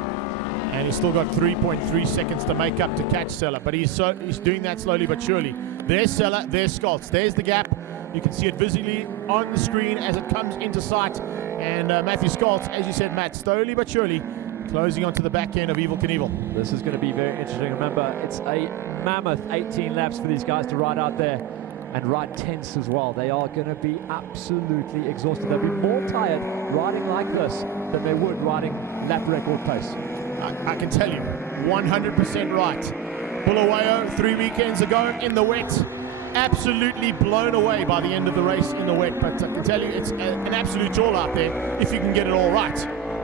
And he's still got 3.3 seconds to make up to catch Seller, but he's doing that slowly but surely. There's Seller, there's Scotts, there's the gap. You can see it visibly on the screen as it comes into sight. And Matthew Scotts, as you said, Matt, slowly but surely closing onto the back end of Evel Knievel. This is going to be very interesting. Remember, it's a mammoth 18 laps for these guys to ride out there and ride tense as well. They are going to be absolutely exhausted. They'll be more tired riding like this than they would riding lap record pace. I can tell you, 100% right. Bulawayo 3 weekends ago in the wet, absolutely blown away by the end of the race in the wet. But I can tell you, it's an absolute jewel out there if you can get it all right.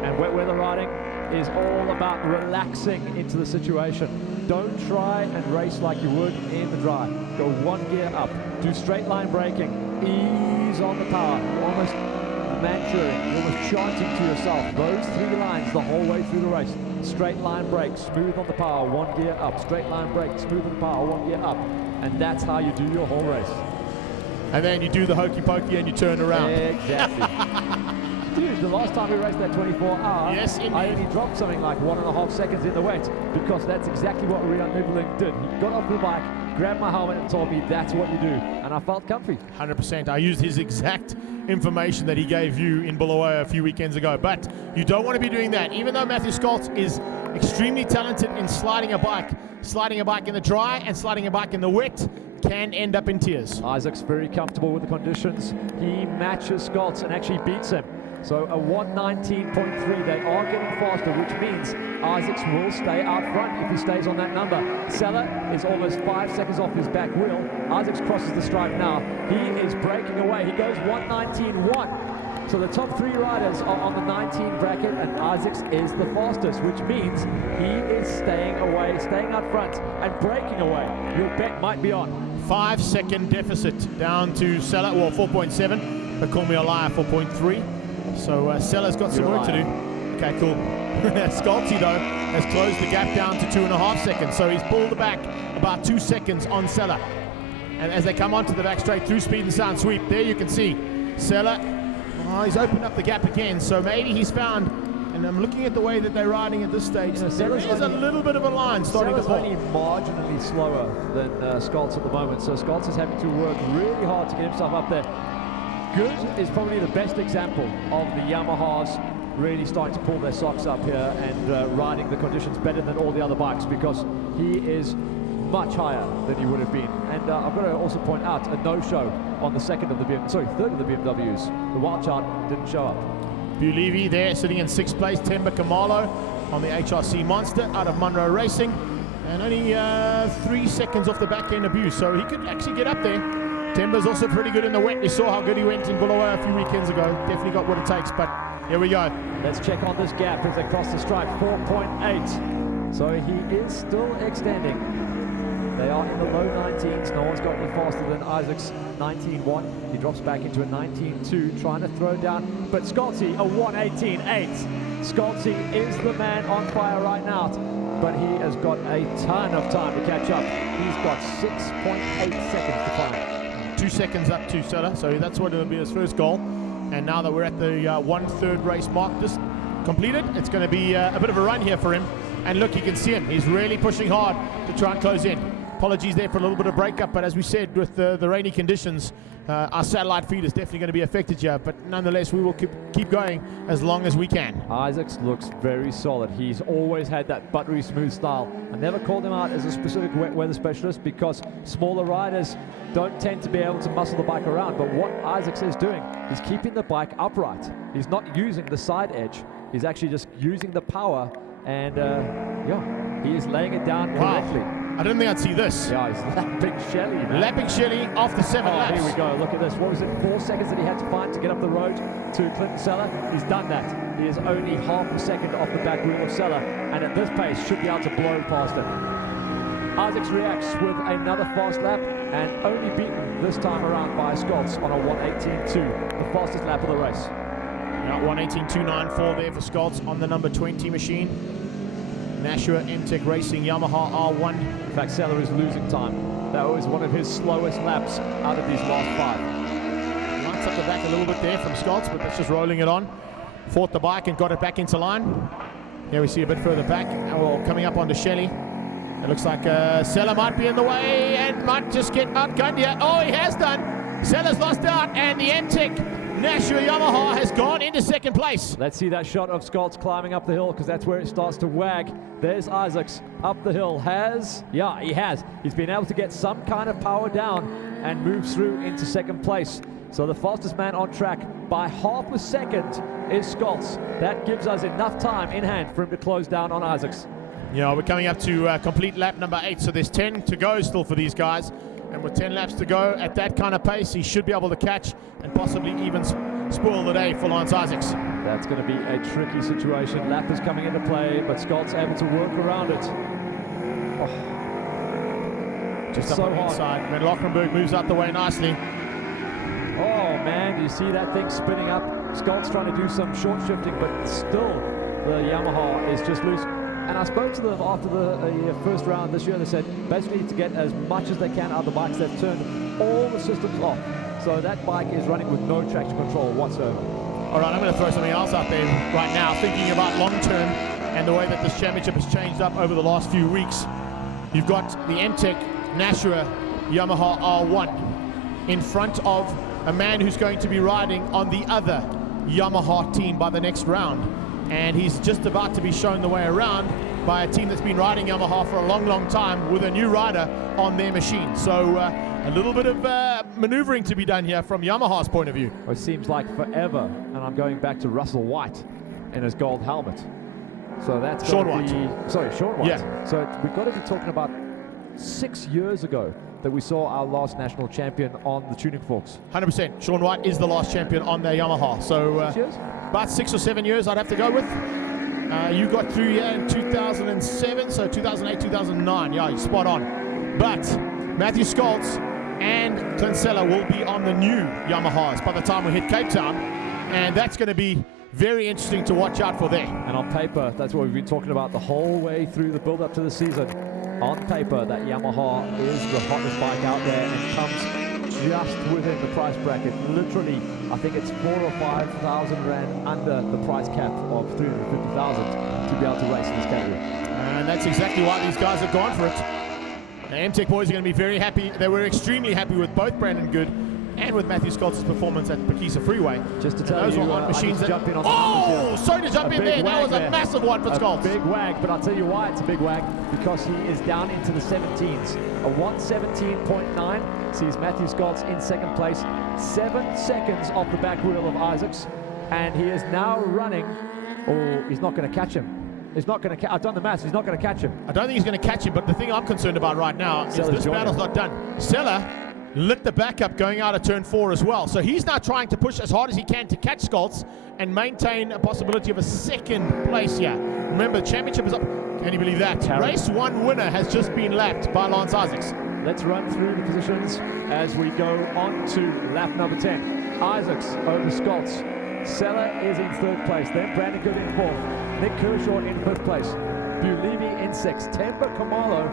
And wet weather riding is all about relaxing into the situation. Don't try and race like you would in the dry. Go 1 gear up, do straight line braking, ease on the power, almost mantra, almost chanting to yourself those 3 lines the whole way through the race. Straight line brake, smooth on the power, 1 gear up. Straight line brake, smooth on the power, 1 gear up. And that's how you do your whole race. And then you do the hokey pokey and you turn around. Exactly. Dude, the last time we raced that 24-hour, yes, I only dropped something like 1.5 seconds in the wet, because that's exactly what Rian Nibbeling did. He got off the bike, grabbed my helmet and told me that's what you do, and I felt comfy. 100%. I used his exact information that he gave you in Bulawayo a few weekends ago, but you don't want to be doing that. Even though Matthew Scotts is extremely talented in sliding a bike in the dry and sliding a bike in the wet can end up in tears. Isaac's very comfortable with the conditions. He matches Scotts and actually beats him. So a 1:19.3, they are getting faster, which means Isaacs will stay out front if he stays on that number. Seller is almost 5 seconds off his back wheel. Isaacs crosses the stripe now. He is breaking away. He goes 1:19.1. So the top 3 riders are on the 19 bracket, and Isaacs is the fastest, which means he is staying away, staying out front and breaking away. Your bet might be on. 5 second deficit down to Seller, well 4.7, but call me a liar, 4.3. So Seller's got some work to do. Okay, cool. Scotty, though, has closed the gap down to 2.5 seconds. So he's pulled back about 2 seconds on Seller. And as they come onto the back straight through speed and sound sweep, there you can see Seller, he's opened up the gap again. So maybe he's found, and I'm looking at the way that they're riding at this stage, there is a little bit of a line starting to fall. Seller's only marginally slower than Scotts at the moment. So Scotts is having to work really hard to get himself up there. Good is probably the best example of the Yamahas really starting to pull their socks up here and riding the conditions better than all the other bikes, because he is much higher than he would have been. And I've got to also point out a no-show on the third of the BMWs. The wild card didn't show up. Bulevy there sitting in 6th place. Temba Kamalo on the HRC Monster out of Munro Racing. And only 3 seconds off the back end of Buse, so he could actually get up there. Temba's also pretty good in the wet. We saw how good he went in Bulawayo a few weekends ago. Definitely got what it takes, but here we go. Let's check on this gap as they cross the stripe, 4.8. So he is still extending. They are in the low 19s. No one's got any faster than Isaac's 19.1. He drops back into a 19.2, trying to throw down. But Scotty, a 1:18.8. Scotty is the man on fire right now, but he has got a ton of time to catch up. He's got 6.8 seconds to climb. 2 seconds up to Seller, so that's what it'll be his first goal. And now that we're at the 1/3 race mark just completed, it's going to be a bit of a run here for him. And look, you can see him. He's really pushing hard to try and close in. Apologies there for a little bit of breakup, but as we said, with the rainy conditions, our satellite feed is definitely going to be affected here, but nonetheless, we will keep going as long as we can. Isaacs looks very solid. He's always had that buttery smooth style. I never called him out as a specific wet weather specialist because smaller riders don't tend to be able to muscle the bike around, but what Isaacs is doing is keeping the bike upright. He's not using the side edge. He's actually just using the power, and yeah, he is laying it down correctly. Wow. I didn't think I'd see this. Yeah, he's lapping Shelley, man. Lapping Shelley after 7 laps. Here we go. Look at this. What was it? 4 seconds that he had to find to get up the road to Clinton Sella. He's done that. He is only half a second off the back wheel of Sella, and at this pace should be able to blow past him. Isaacs reacts with another fast lap, and only beaten this time around by Scholz on a 1:18.2, the fastest lap of the race. Yeah, 1:18.294 there for Scholz on the number 20 machine. Nashua MTech Racing Yamaha R1. In fact, Sella is losing time. That was one of his slowest laps out of these last 5. Lights up the back a little bit there from Scholz, but that's just rolling it on. Fought the bike and got it back into line. Here we see a bit further back. Well, coming up onto Shelley. It looks like Sella might be in the way and might just get outgunned here. Oh, he has done. Sella's lost out, and the MTech Nashua Yamaha has gone into second place. Let's see that shot of Scholz climbing up the hill, because that's where it starts to wag. There's Isaacs up the hill. Yeah, he has. He's been able to get some kind of power down and moves through into second place. So the fastest man on track by half a second is Scholz. That gives us enough time in hand for him to close down on Isaacs. Yeah, we're coming up to complete lap number 8, so there's 10 to go still for these guys. And with 10 laps to go, at that kind of pace, he should be able to catch and possibly even spoil the day for Lance Isaacs. That's going to be a tricky situation. Lap is coming into play, but Scott's able to work around it. Oh. Just up on the inside. Van Lochrenberg moves out the way nicely. Oh man, do you see that thing spinning up? Scott's trying to do some short shifting, but still the Yamaha is just loose. And I spoke to them after the first round this year. They said basically to get as much as they can out of the bikes, they've turned all the systems off. So that bike is running with no traction control whatsoever. All right, I'm going to throw something else out there right now, thinking about long term and the way that this championship has changed up over the last few weeks. You've got the MTech Nashua Yamaha R1 in front of a man who's going to be riding on the other Yamaha team by the next round. And he's just about to be shown the way around by a team that's been riding Yamaha for a long, long time with a new rider on their machine. So a little bit of maneuvering to be done here from Yamaha's point of view. It seems like forever, and I'm going back to Russell White in his gold helmet. So that's Sean White. Sean White. Yeah. So we've got to be talking about 6 years ago that we saw our last national champion on the tuning forks. 100%. Sean White is the last champion on their Yamaha. So about 6 or 7 years I'd have to go with. You got through here in 2007, so 2008, 2009. Yeah, you're spot on. But Matthew Scholz and Clint Sella will be on the new Yamahas by the time we hit Cape Town. And that's going to be very interesting to watch out for there. And on paper, that's what we've been talking about the whole way through the build-up to the season. On paper, that Yamaha is the hottest bike out there and comes just within the price bracket. Literally, I think it's 4,000 or 5,000 rand under the price cap of 350,000 to be able to race in this category. And that's exactly why these guys have gone for it. The MTech boys are going to be very happy. They were extremely happy with both Brandon Good and with Matthew Scott's performance at Pakisa Freeway. Just to tell those you, were on machines that jump in on sorry to jump in there. That was a massive one for Scholz. A big wag, but I'll tell you why it's a big wag, because he is down into the 17s. A 1:17.9 sees Matthew Scholz in second place, 7 seconds off the back wheel of Isaacs, and he is now running. Oh, he's not going to catch him. He's not going to. I've done the maths. He's not going to catch him. I don't think he's going to catch him. But the thing I'm concerned about right now is this battle's not done. Sella lit the backup going out of turn 4 as well. So he's now trying to push as hard as he can to catch Scholz and maintain a possibility of a second place here. Remember, the championship is up. Can you believe that? Race 1 winner has just been lapped by Lance Isaacs. Let's run through the positions as we go on to lap number 10. Isaacs over Scholz. Sella is in 3rd place. Then Brandon Good in 4th. Nick Kershaw in 5th place. Bulimi in 6th. Temba Kamalo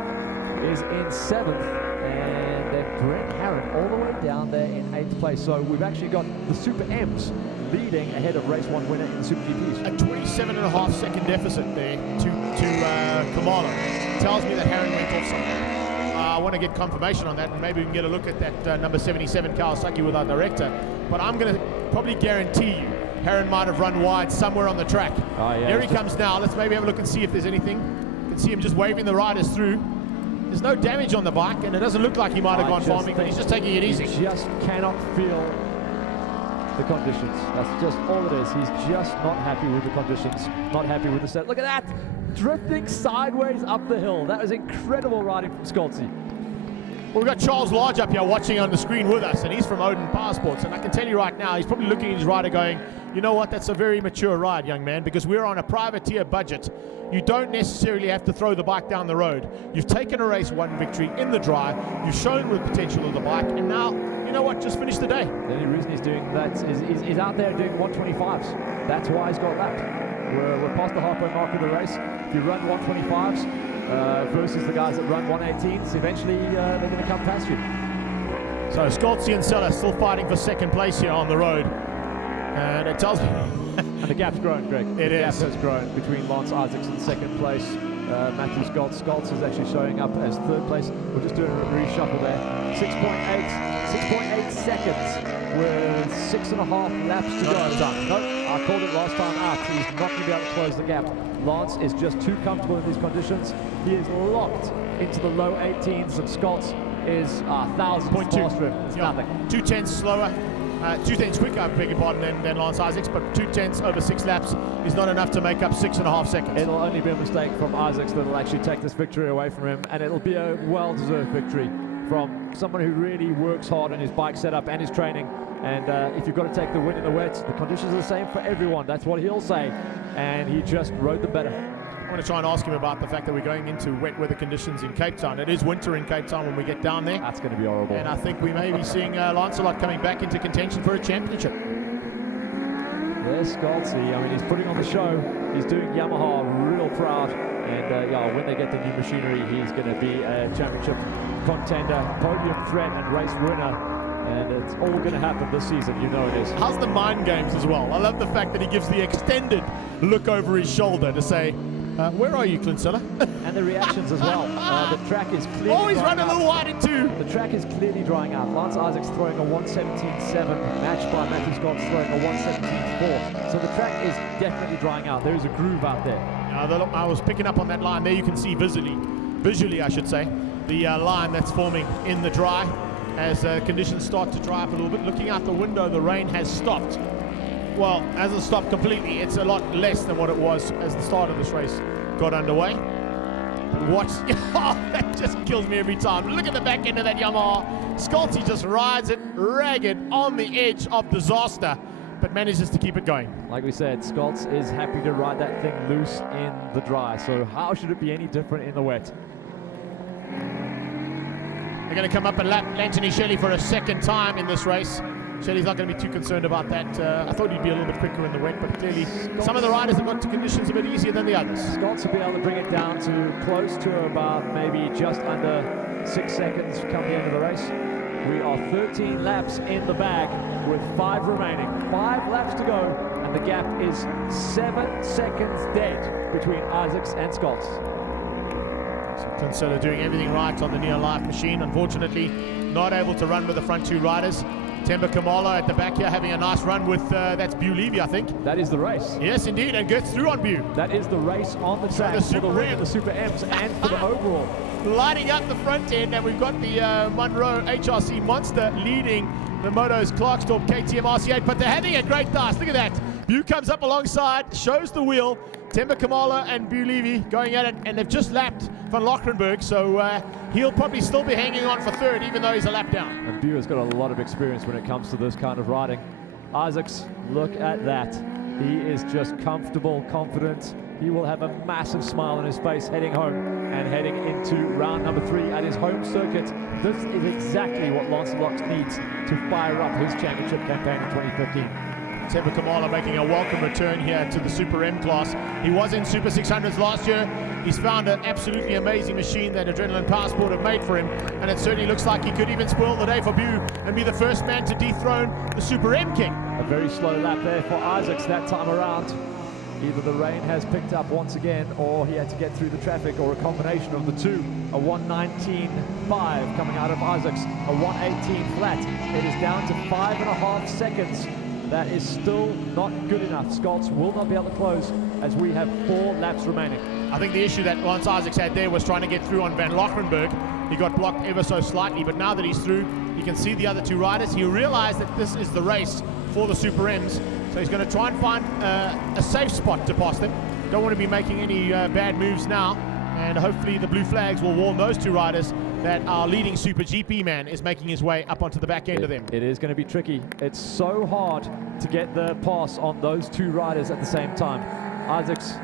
is in 7th. And then Brent Herron all the way down there in 8th place. So we've actually got the Super M's leading ahead of race 1 winner in the Super GPs. A 27.5-second deficit there to Kamala. Tells me that Herron went off somewhere. I want to get confirmation on that, and maybe we can get a look at that number 77 Kawasaki with our director. But I'm going to probably guarantee you Herron might have run wide somewhere on the track. Oh, yeah, Here he comes now. Let's maybe have a look and see if there's anything. You can see him just waving the riders through. There's no damage on the bike, and it doesn't look like he might have gone farming, but he's just taking it easy. He just cannot feel the conditions. That's just all it is. He's just not happy with the conditions, not happy with the set. Look at that! Drifting sideways up the hill. That was incredible riding from Scholzi. Well, we've got Charles Large up here watching on the screen with us, and he's from Odin Powersports, and I can tell you right now, he's probably looking at his rider going, you know what, that's a very mature ride, young man, because we're on a privateer budget. You don't necessarily have to throw the bike down the road. You've taken a race 1 victory in the dry, you've shown the potential of the bike, and now, you know what, just finish the day. The only reason he's doing that is he's out there doing 125s. That's why he's got lapped. We're past the halfway mark of the race. If you run 125s, versus the guys that run 118s, eventually they're going to come past you. So Scholzi and Sella still fighting for second place here on the road. And it tells me... And the gap's grown, Greg. The gap has grown between Lance Isaacs in second place. Matthew Scholz. Scholz is actually showing up as third place. We're just doing a reshuffle there. 6.8 seconds with 6.5 laps to go. Nope, I called it last time out. He's not going to be able to close the gap. Lance is just too comfortable in these conditions. He is locked into the low 18s, and Scholz is 1,000 past him. It's nothing. 2 tenths slower, 2 tenths quicker, I beg your pardon, than Lance Isaacs, but 2 tenths over 6 laps is not enough to make up 6.5 seconds. It'll only be a mistake from Isaacs that will actually take this victory away from him, and it'll be a well-deserved victory from someone who really works hard on his bike setup and his training. And if you've got to take the win in the wet, the conditions are the same for everyone. That's what he'll say. And he just rode them better. I want to try and ask him about the fact that we're going into wet weather conditions in Cape Town. It is winter in Cape Town when we get down there. That's going to be horrible. And I think we may be seeing Lancelot coming back into contention for a championship. There's Scholzi. I mean, he's putting on the show. He's doing Yamaha real proud. And yeah, when they get the new machinery, he's going to be a championship contender, podium threat, and race winner. And it's all going to happen this season, you know it is. How's the mind games as well? I love the fact that he gives the extended look over his shoulder to say, where are you, Clinsella? And the reactions as well. The track is clearly always run a little wide in 2. The track is clearly drying out. Lance Isaacs throwing a 1:17.7, matched by Matthew Scott throwing a 1:17.4. So the track is definitely drying out. There is a groove out there. I was picking up on that line there. You can see visually I should say, the line that's forming in the dry as conditions start to dry up a little bit. Looking out the window, the rain has stopped. Well, hasn't stopped completely. It's a lot less than what it was as the start of this race got underway. But watch, that just kills me every time. Look at the back end of that Yamaha. Scholzi just rides it ragged on the edge of disaster, but manages to keep it going. Like we said, Scholz is happy to ride that thing loose in the dry. So how should it be any different in the wet? They're going to come up and lap Anthony Shelley for a second time in this race. Shelley's not going to be too concerned about that. I thought he'd be a little bit quicker in the wet, but clearly some of the riders have got to conditions a bit easier than the others. Scholz will be able to bring it down to close to about maybe just under 6 seconds come the end of the race. We are 13 laps in the bag with 5 remaining. 5 laps to go, and the gap is 7 seconds dead between Isaacs and Scholz. Clinsella doing everything right on the Neo Life machine. Unfortunately, not able to run with the front 2 riders. Temba Kamala at the back here having a nice run with, that's Bu Levy, I think. That is the race. Yes, indeed, and gets through on Bu. That is the race on the track for the win of the Super M's and for the overall. Lighting up the front end, and we've got the Munro HRC Monster leading the Moto's Clarkstorp KTM RC8, but they're having a great dance. Look at that. Bu comes up alongside, shows the wheel. Temba Kamala and Bu Levy going at it, and they've just lapped Van Lochrenberg, so he'll probably still be hanging on for 3rd, even though he's a lap down. And Bu has got a lot of experience when it comes to this kind of riding. Isaacs, look at that. He is just comfortable, confident. He will have a massive smile on his face heading home and heading into round number 3 at his home circuit. This is exactly what Lancelot needs to fire up his championship campaign in 2015. Temba Kamala making a welcome return here to the Super M class. He was in Super 600s last year. He's found an absolutely amazing machine that Adrenaline Passport have made for him, and it certainly looks like he could even spoil the day for Bew and be the first man to dethrone the Super M King. A very slow lap there for Isaacs that time around. Either the rain has picked up once again, or he had to get through the traffic, or a combination of the two. A 1:19.5 coming out of Isaacs, a 1:18 flat. It is down to 5.5 seconds. That is still not good enough. Scholz will not be able to close as we have 4 laps remaining. I think the issue that Lance Isaacs had there was trying to get through on Van Lochrenberg. He got blocked ever so slightly, but now that he's through, he can see the other 2 riders. He realized that this is the race for the Super M's, so he's going to try and find a safe spot to pass them. Don't want to be making any bad moves now, and hopefully the blue flags will warn those 2 riders that our leading Super GP man is making his way up onto the back end of them. It is going to be tricky. It's so hard to get the pass on those 2 riders at the same time. Isaacs,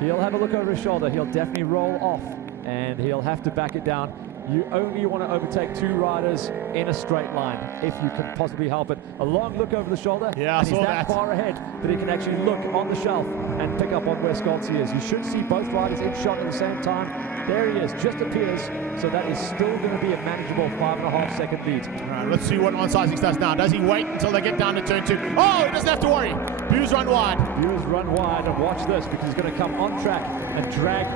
he'll have a look over his shoulder. He'll definitely roll off, and he'll have to back it down. You only want to overtake 2 riders in a straight line, if you can possibly help it. A long look over the shoulder, yeah, and he's that far ahead that he can actually look on the shelf and pick up on where Scholz is. You should see both riders in shot at the same time. There he is, just appears, so that is still going to be a manageable 5.5 second lead. All right, let's see what Lance Isaacs does now. Does he wait until they get down to turn 2? Oh, he doesn't have to worry. Bew's run wide. Bew's run wide, and watch this, because he's going to come on track and drag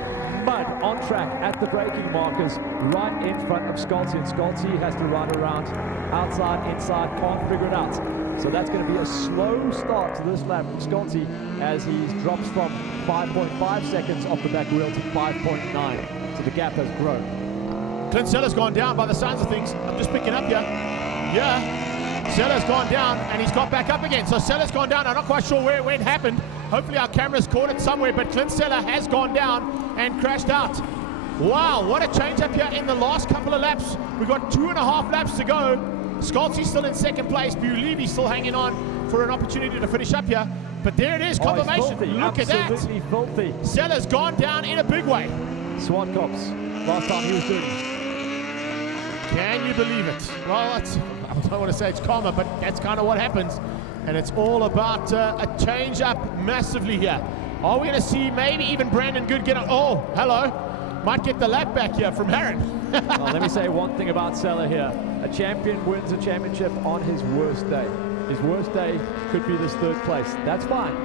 mud on track at the braking markers right in front of Scholz, and Scholz has to ride around outside, inside, can't figure it out. So that's going to be a slow start to this lap from Scholz as he drops from 5.5 seconds off the back wheel to 5.9. So the gap has grown. Clint Seller's gone down by the signs of things. I'm just picking up here. Yeah, Seller's gone down and he's got back up again. So Seller's gone down. I'm not quite sure where it happened. Hopefully our cameras caught it somewhere, but Clint Seller has gone down and crashed out. Wow, what a change up here in the last couple of laps. We've got 2.5 laps to go. Scholz still in second place. Bew Levy still hanging on for an opportunity to finish up here. But there it is, confirmation. Look at that. Absolutely filthy. Seller's gone down in a big way. Zwartkops, last time he was doing it. Can you believe it? Well, I don't want to say it's karma, but that's kind of what happens. And it's all about a change up massively here. Are we going to see maybe even Brandon Good get on? Oh, hello. Might get the lap back here from Herron. Well, let me say one thing about Seller here. A champion wins a championship on his worst day. His worst day could be this 3rd place. That's fine.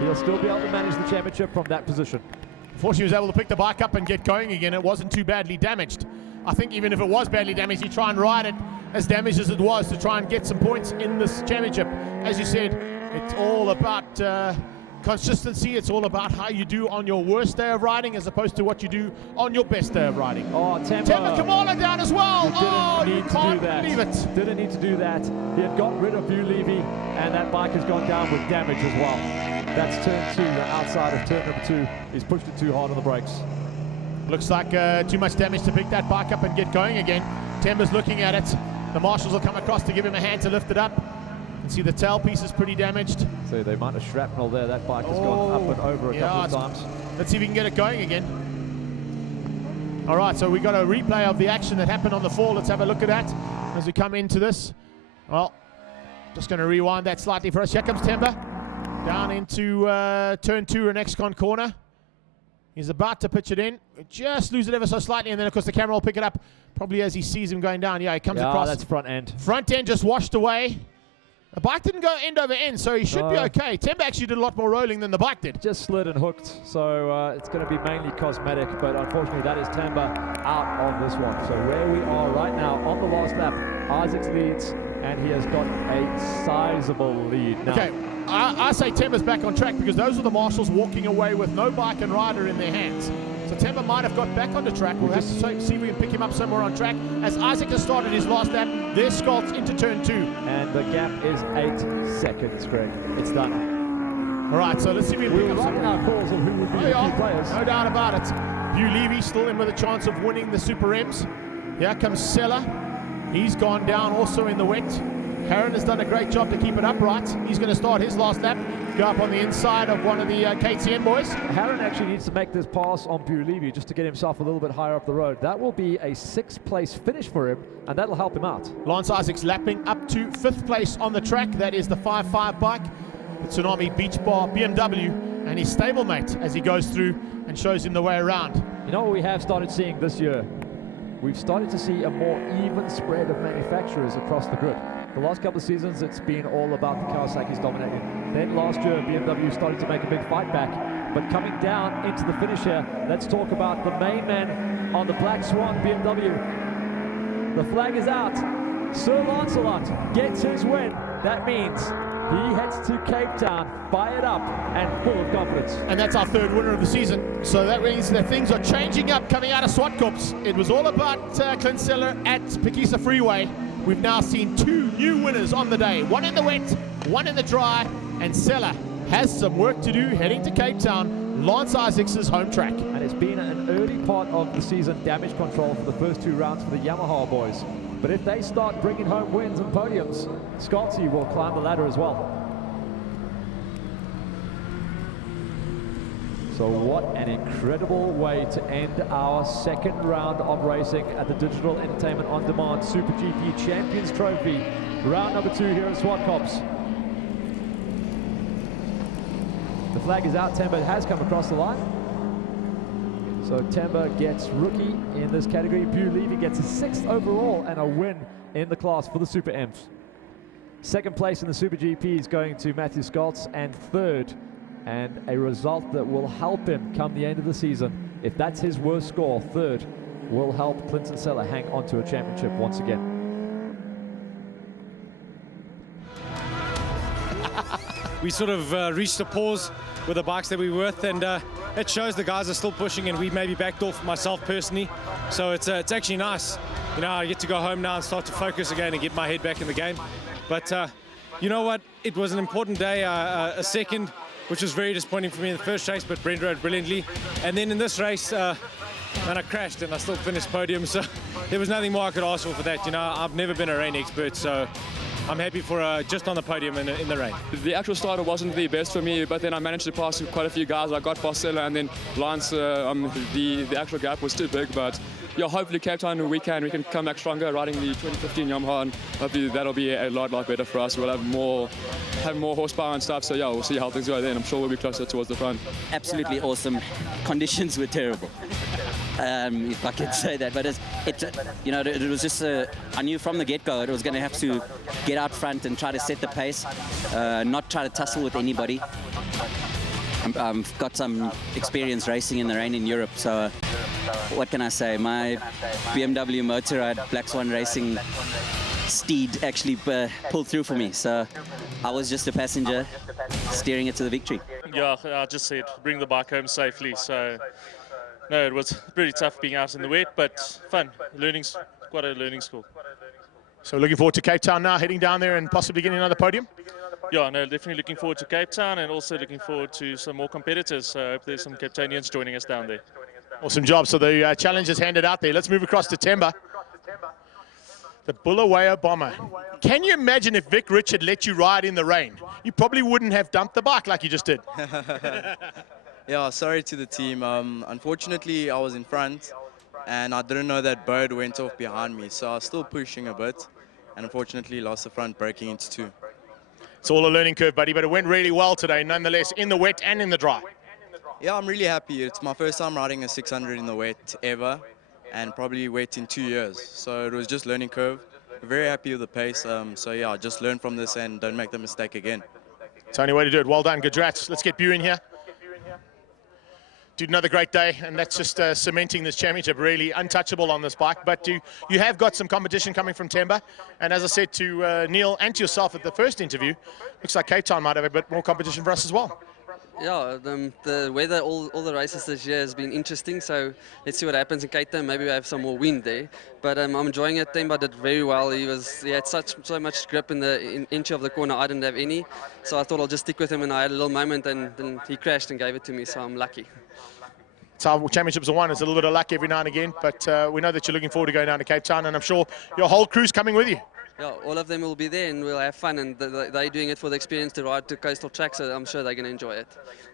He'll still be able to manage the championship from that position. Fortunately, he was able to pick the bike up and get going again. It wasn't too badly damaged. I think even if it was badly damaged, he'd try and ride it as damaged as it was to try and get some points in this championship. As you said, it's all about consistency. It's all about how you do on your worst day of riding as opposed to what you do on your best day of riding. Oh, Temba Kamala down as well. You can't believe it. Didn't need to do that. He had got rid of Bew Levy, and that bike has gone down with damage as well. That's turn 2, the outside of turn number 2. He's pushed it too hard on the brakes. Looks like too much damage to pick that bike up and get going again. Temba's looking at it. The marshals will come across to give him a hand to lift it up. You can see the tailpiece is pretty damaged. So the amount of shrapnel there, that bike has gone up and over a couple of times. Let's see if we can get it going again. All right, so we got a replay of the action that happened on the fall. Let's have a look at that as we come into this. Well, just going to rewind that slightly for us. Here comes Temba down into turn 2, an X-Con corner. He's about to pitch it in. Just lose it ever so slightly, and then, of course, the camera will pick it up probably as he sees him going down. Yeah, he comes across. That's front end. Front end just washed away. The bike didn't go end over end, so he should be okay. Temba actually did a lot more rolling than the bike did. Just slid and hooked, so it's going to be mainly cosmetic, but unfortunately that is Temba out of this one. So where we are right now on the last lap, Isaacs leads, and he has got a sizable lead now. Okay, I say Temba's back on track because those are the marshals walking away with no bike and rider in their hands. So Temba might have got back on the track. We'll have to see if we can pick him up somewhere on track. As Isaac has started his last lap, there's Scholz into turn 2. And the gap is 8 seconds, Greg. It's done. All right, so let's see if we can pick up some our calls of who would be the key players. No doubt about it. Bew Levy still in with a chance of winning the Super M's. Here comes Seller. He's gone down also in the wet. Herron has done a great job to keep it upright. He's going to start his last lap, go up on the inside of one of the KTM boys. Herron actually needs to make this pass on Bew Levy just to get himself a little bit higher up the road. That will be a 6th place finish for him, and that'll help him out. Lance Isaacs lapping up to 5th place on the track. That is the 5.5 bike, the Tsunami Beach Bar BMW, and his stablemate as he goes through and shows him the way around. You know what we have started seeing this year? We've started to see a more even spread of manufacturers across the grid. The last couple of seasons, it's been all about the Kawasaki's dominating. Then last year, BMW started to make a big fight back. But coming down into the finish here, let's talk about the main man on the Black Swan, BMW. The flag is out. Sir Lancelot gets his win. That means he heads to Cape Town, fired up and full of confidence. And that's our third winner of the season. So that means that things are changing up coming out of Zwartkops. It was all about Clinsella at Pekisa Freeway. We've now seen two new winners on the day. One in the wet, one in the dry. And Sella has some work to do heading to Cape Town, Lance Isaacs' home track. And it's been an early part of the season damage control for the first two rounds for the Yamaha boys. But if they start bringing home wins and podiums, Scalzi will climb the ladder as well. So what an incredible way to end our second round of racing at the Digital Entertainment On Demand SuperGP Champions Trophy. Round number 2 here at Zwartkops. The flag is out. Temba has come across the line. So Temba gets rookie in this category. Bu Levy gets a 6th overall and a win in the class for the Super M's. Second place in the Super GP is going to Matthew Scalz, and third, and a result that will help him come the end of the season. If that's his worst score, third will help Clinton Sella hang on to a championship once again. We sort of reached a pause with the bikes that we were with, and it shows the guys are still pushing, and we maybe backed off myself personally. So it's actually nice. You know, I get to go home now and start to focus again and get my head back in the game. But you know what? It was an important day, a second, which was very disappointing for me in the first race, but Brent rode brilliantly. And then in this race, and I crashed and I still finished podium, so there was nothing more I could ask for that. You know, I've never been a rain expert, so I'm happy for just on the podium in the rain. The actual starter wasn't the best for me, but then I managed to pass quite a few guys. I got Barcella and then Lance. The actual gap was too big, but yeah, hopefully Cape Town we can come back stronger riding the 2015 Yamaha, and hopefully that'll be a lot better for us. We'll have more horsepower and stuff, so yeah, we'll see how things go then. I'm sure we'll be closer towards the front. Absolutely awesome. Conditions were terrible. If I could say that, but you know, it was just I knew from the get-go it was going to have to get out front and try to set the pace, not try to tussle with anybody. I've got some experience racing in the rain in Europe, so what can I say? My BMW Motorrad Black Swan Racing steed actually pulled through for me, so I was just a passenger steering it to the victory. Yeah, I just said bring the bike home safely, so no, it was pretty tough being out in the wet, but fun. Quite a learning school. So looking forward to Cape Town now, heading down there and possibly getting another podium? Yeah, no, definitely looking forward to Cape Town and also looking forward to some more competitors. So I hope there's some Cape Townians joining us down there. Awesome job. So the challenge is handed out there. Let's move across to Temba. The Bulawayo Bomber. Can you imagine if Vic Richard let you ride in the rain? You probably wouldn't have dumped the bike like you just did. Yeah, sorry to the team. Unfortunately, I was in front, and I didn't know that bird went off behind me, so I was still pushing a bit, and unfortunately lost the front, breaking into 2. It's all a learning curve, buddy, but it went really well today, nonetheless, in the wet and in the dry. Yeah, I'm really happy. It's my first time riding a 600 in the wet ever, and probably wet in 2 years. So it was just learning curve. Very happy with the pace. So yeah, just learn from this and don't make the mistake again. It's the only way to do it. Well done, congrats. Let's get Bu in here. Dude, another great day, and that's just cementing this championship, really untouchable on this bike. But you have got some competition coming from Temba, and as I said to Neil and to yourself at the first interview, looks like Cape Town might have a bit more competition for us as well. Yeah, the weather, all the races this year has been interesting, so let's see what happens in Cape Town. Maybe we have some more wind there, but I'm enjoying it. Temba did very well. He had so much grip in the inch of the corner. I didn't have any, so I thought I'll just stick with him, and I had a little moment, and then he crashed and gave it to me, so I'm lucky. It's how championships are won. It's a little bit of luck every now and again, but we know that you're looking forward to going down to Cape Town, and I'm sure your whole crew's coming with you. Yeah, all of them will be there, and we'll have fun, and they're doing it for the experience to ride to coastal tracks, so I'm sure they're going to enjoy it.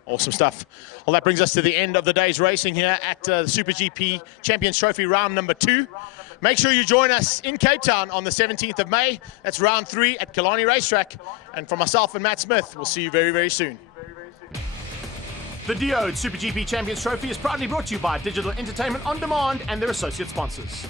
Awesome stuff. Well, that brings us to the end of the day's racing here at the SuperGP Champions Trophy round number 2. Make sure you join us in Cape Town on the 17th of May. That's round 3 at Killarney Racetrack. And from myself and Matt Smith, we'll see you very, very soon. The Diode SuperGP Champions Trophy is proudly brought to you by Digital Entertainment On Demand and their associate sponsors.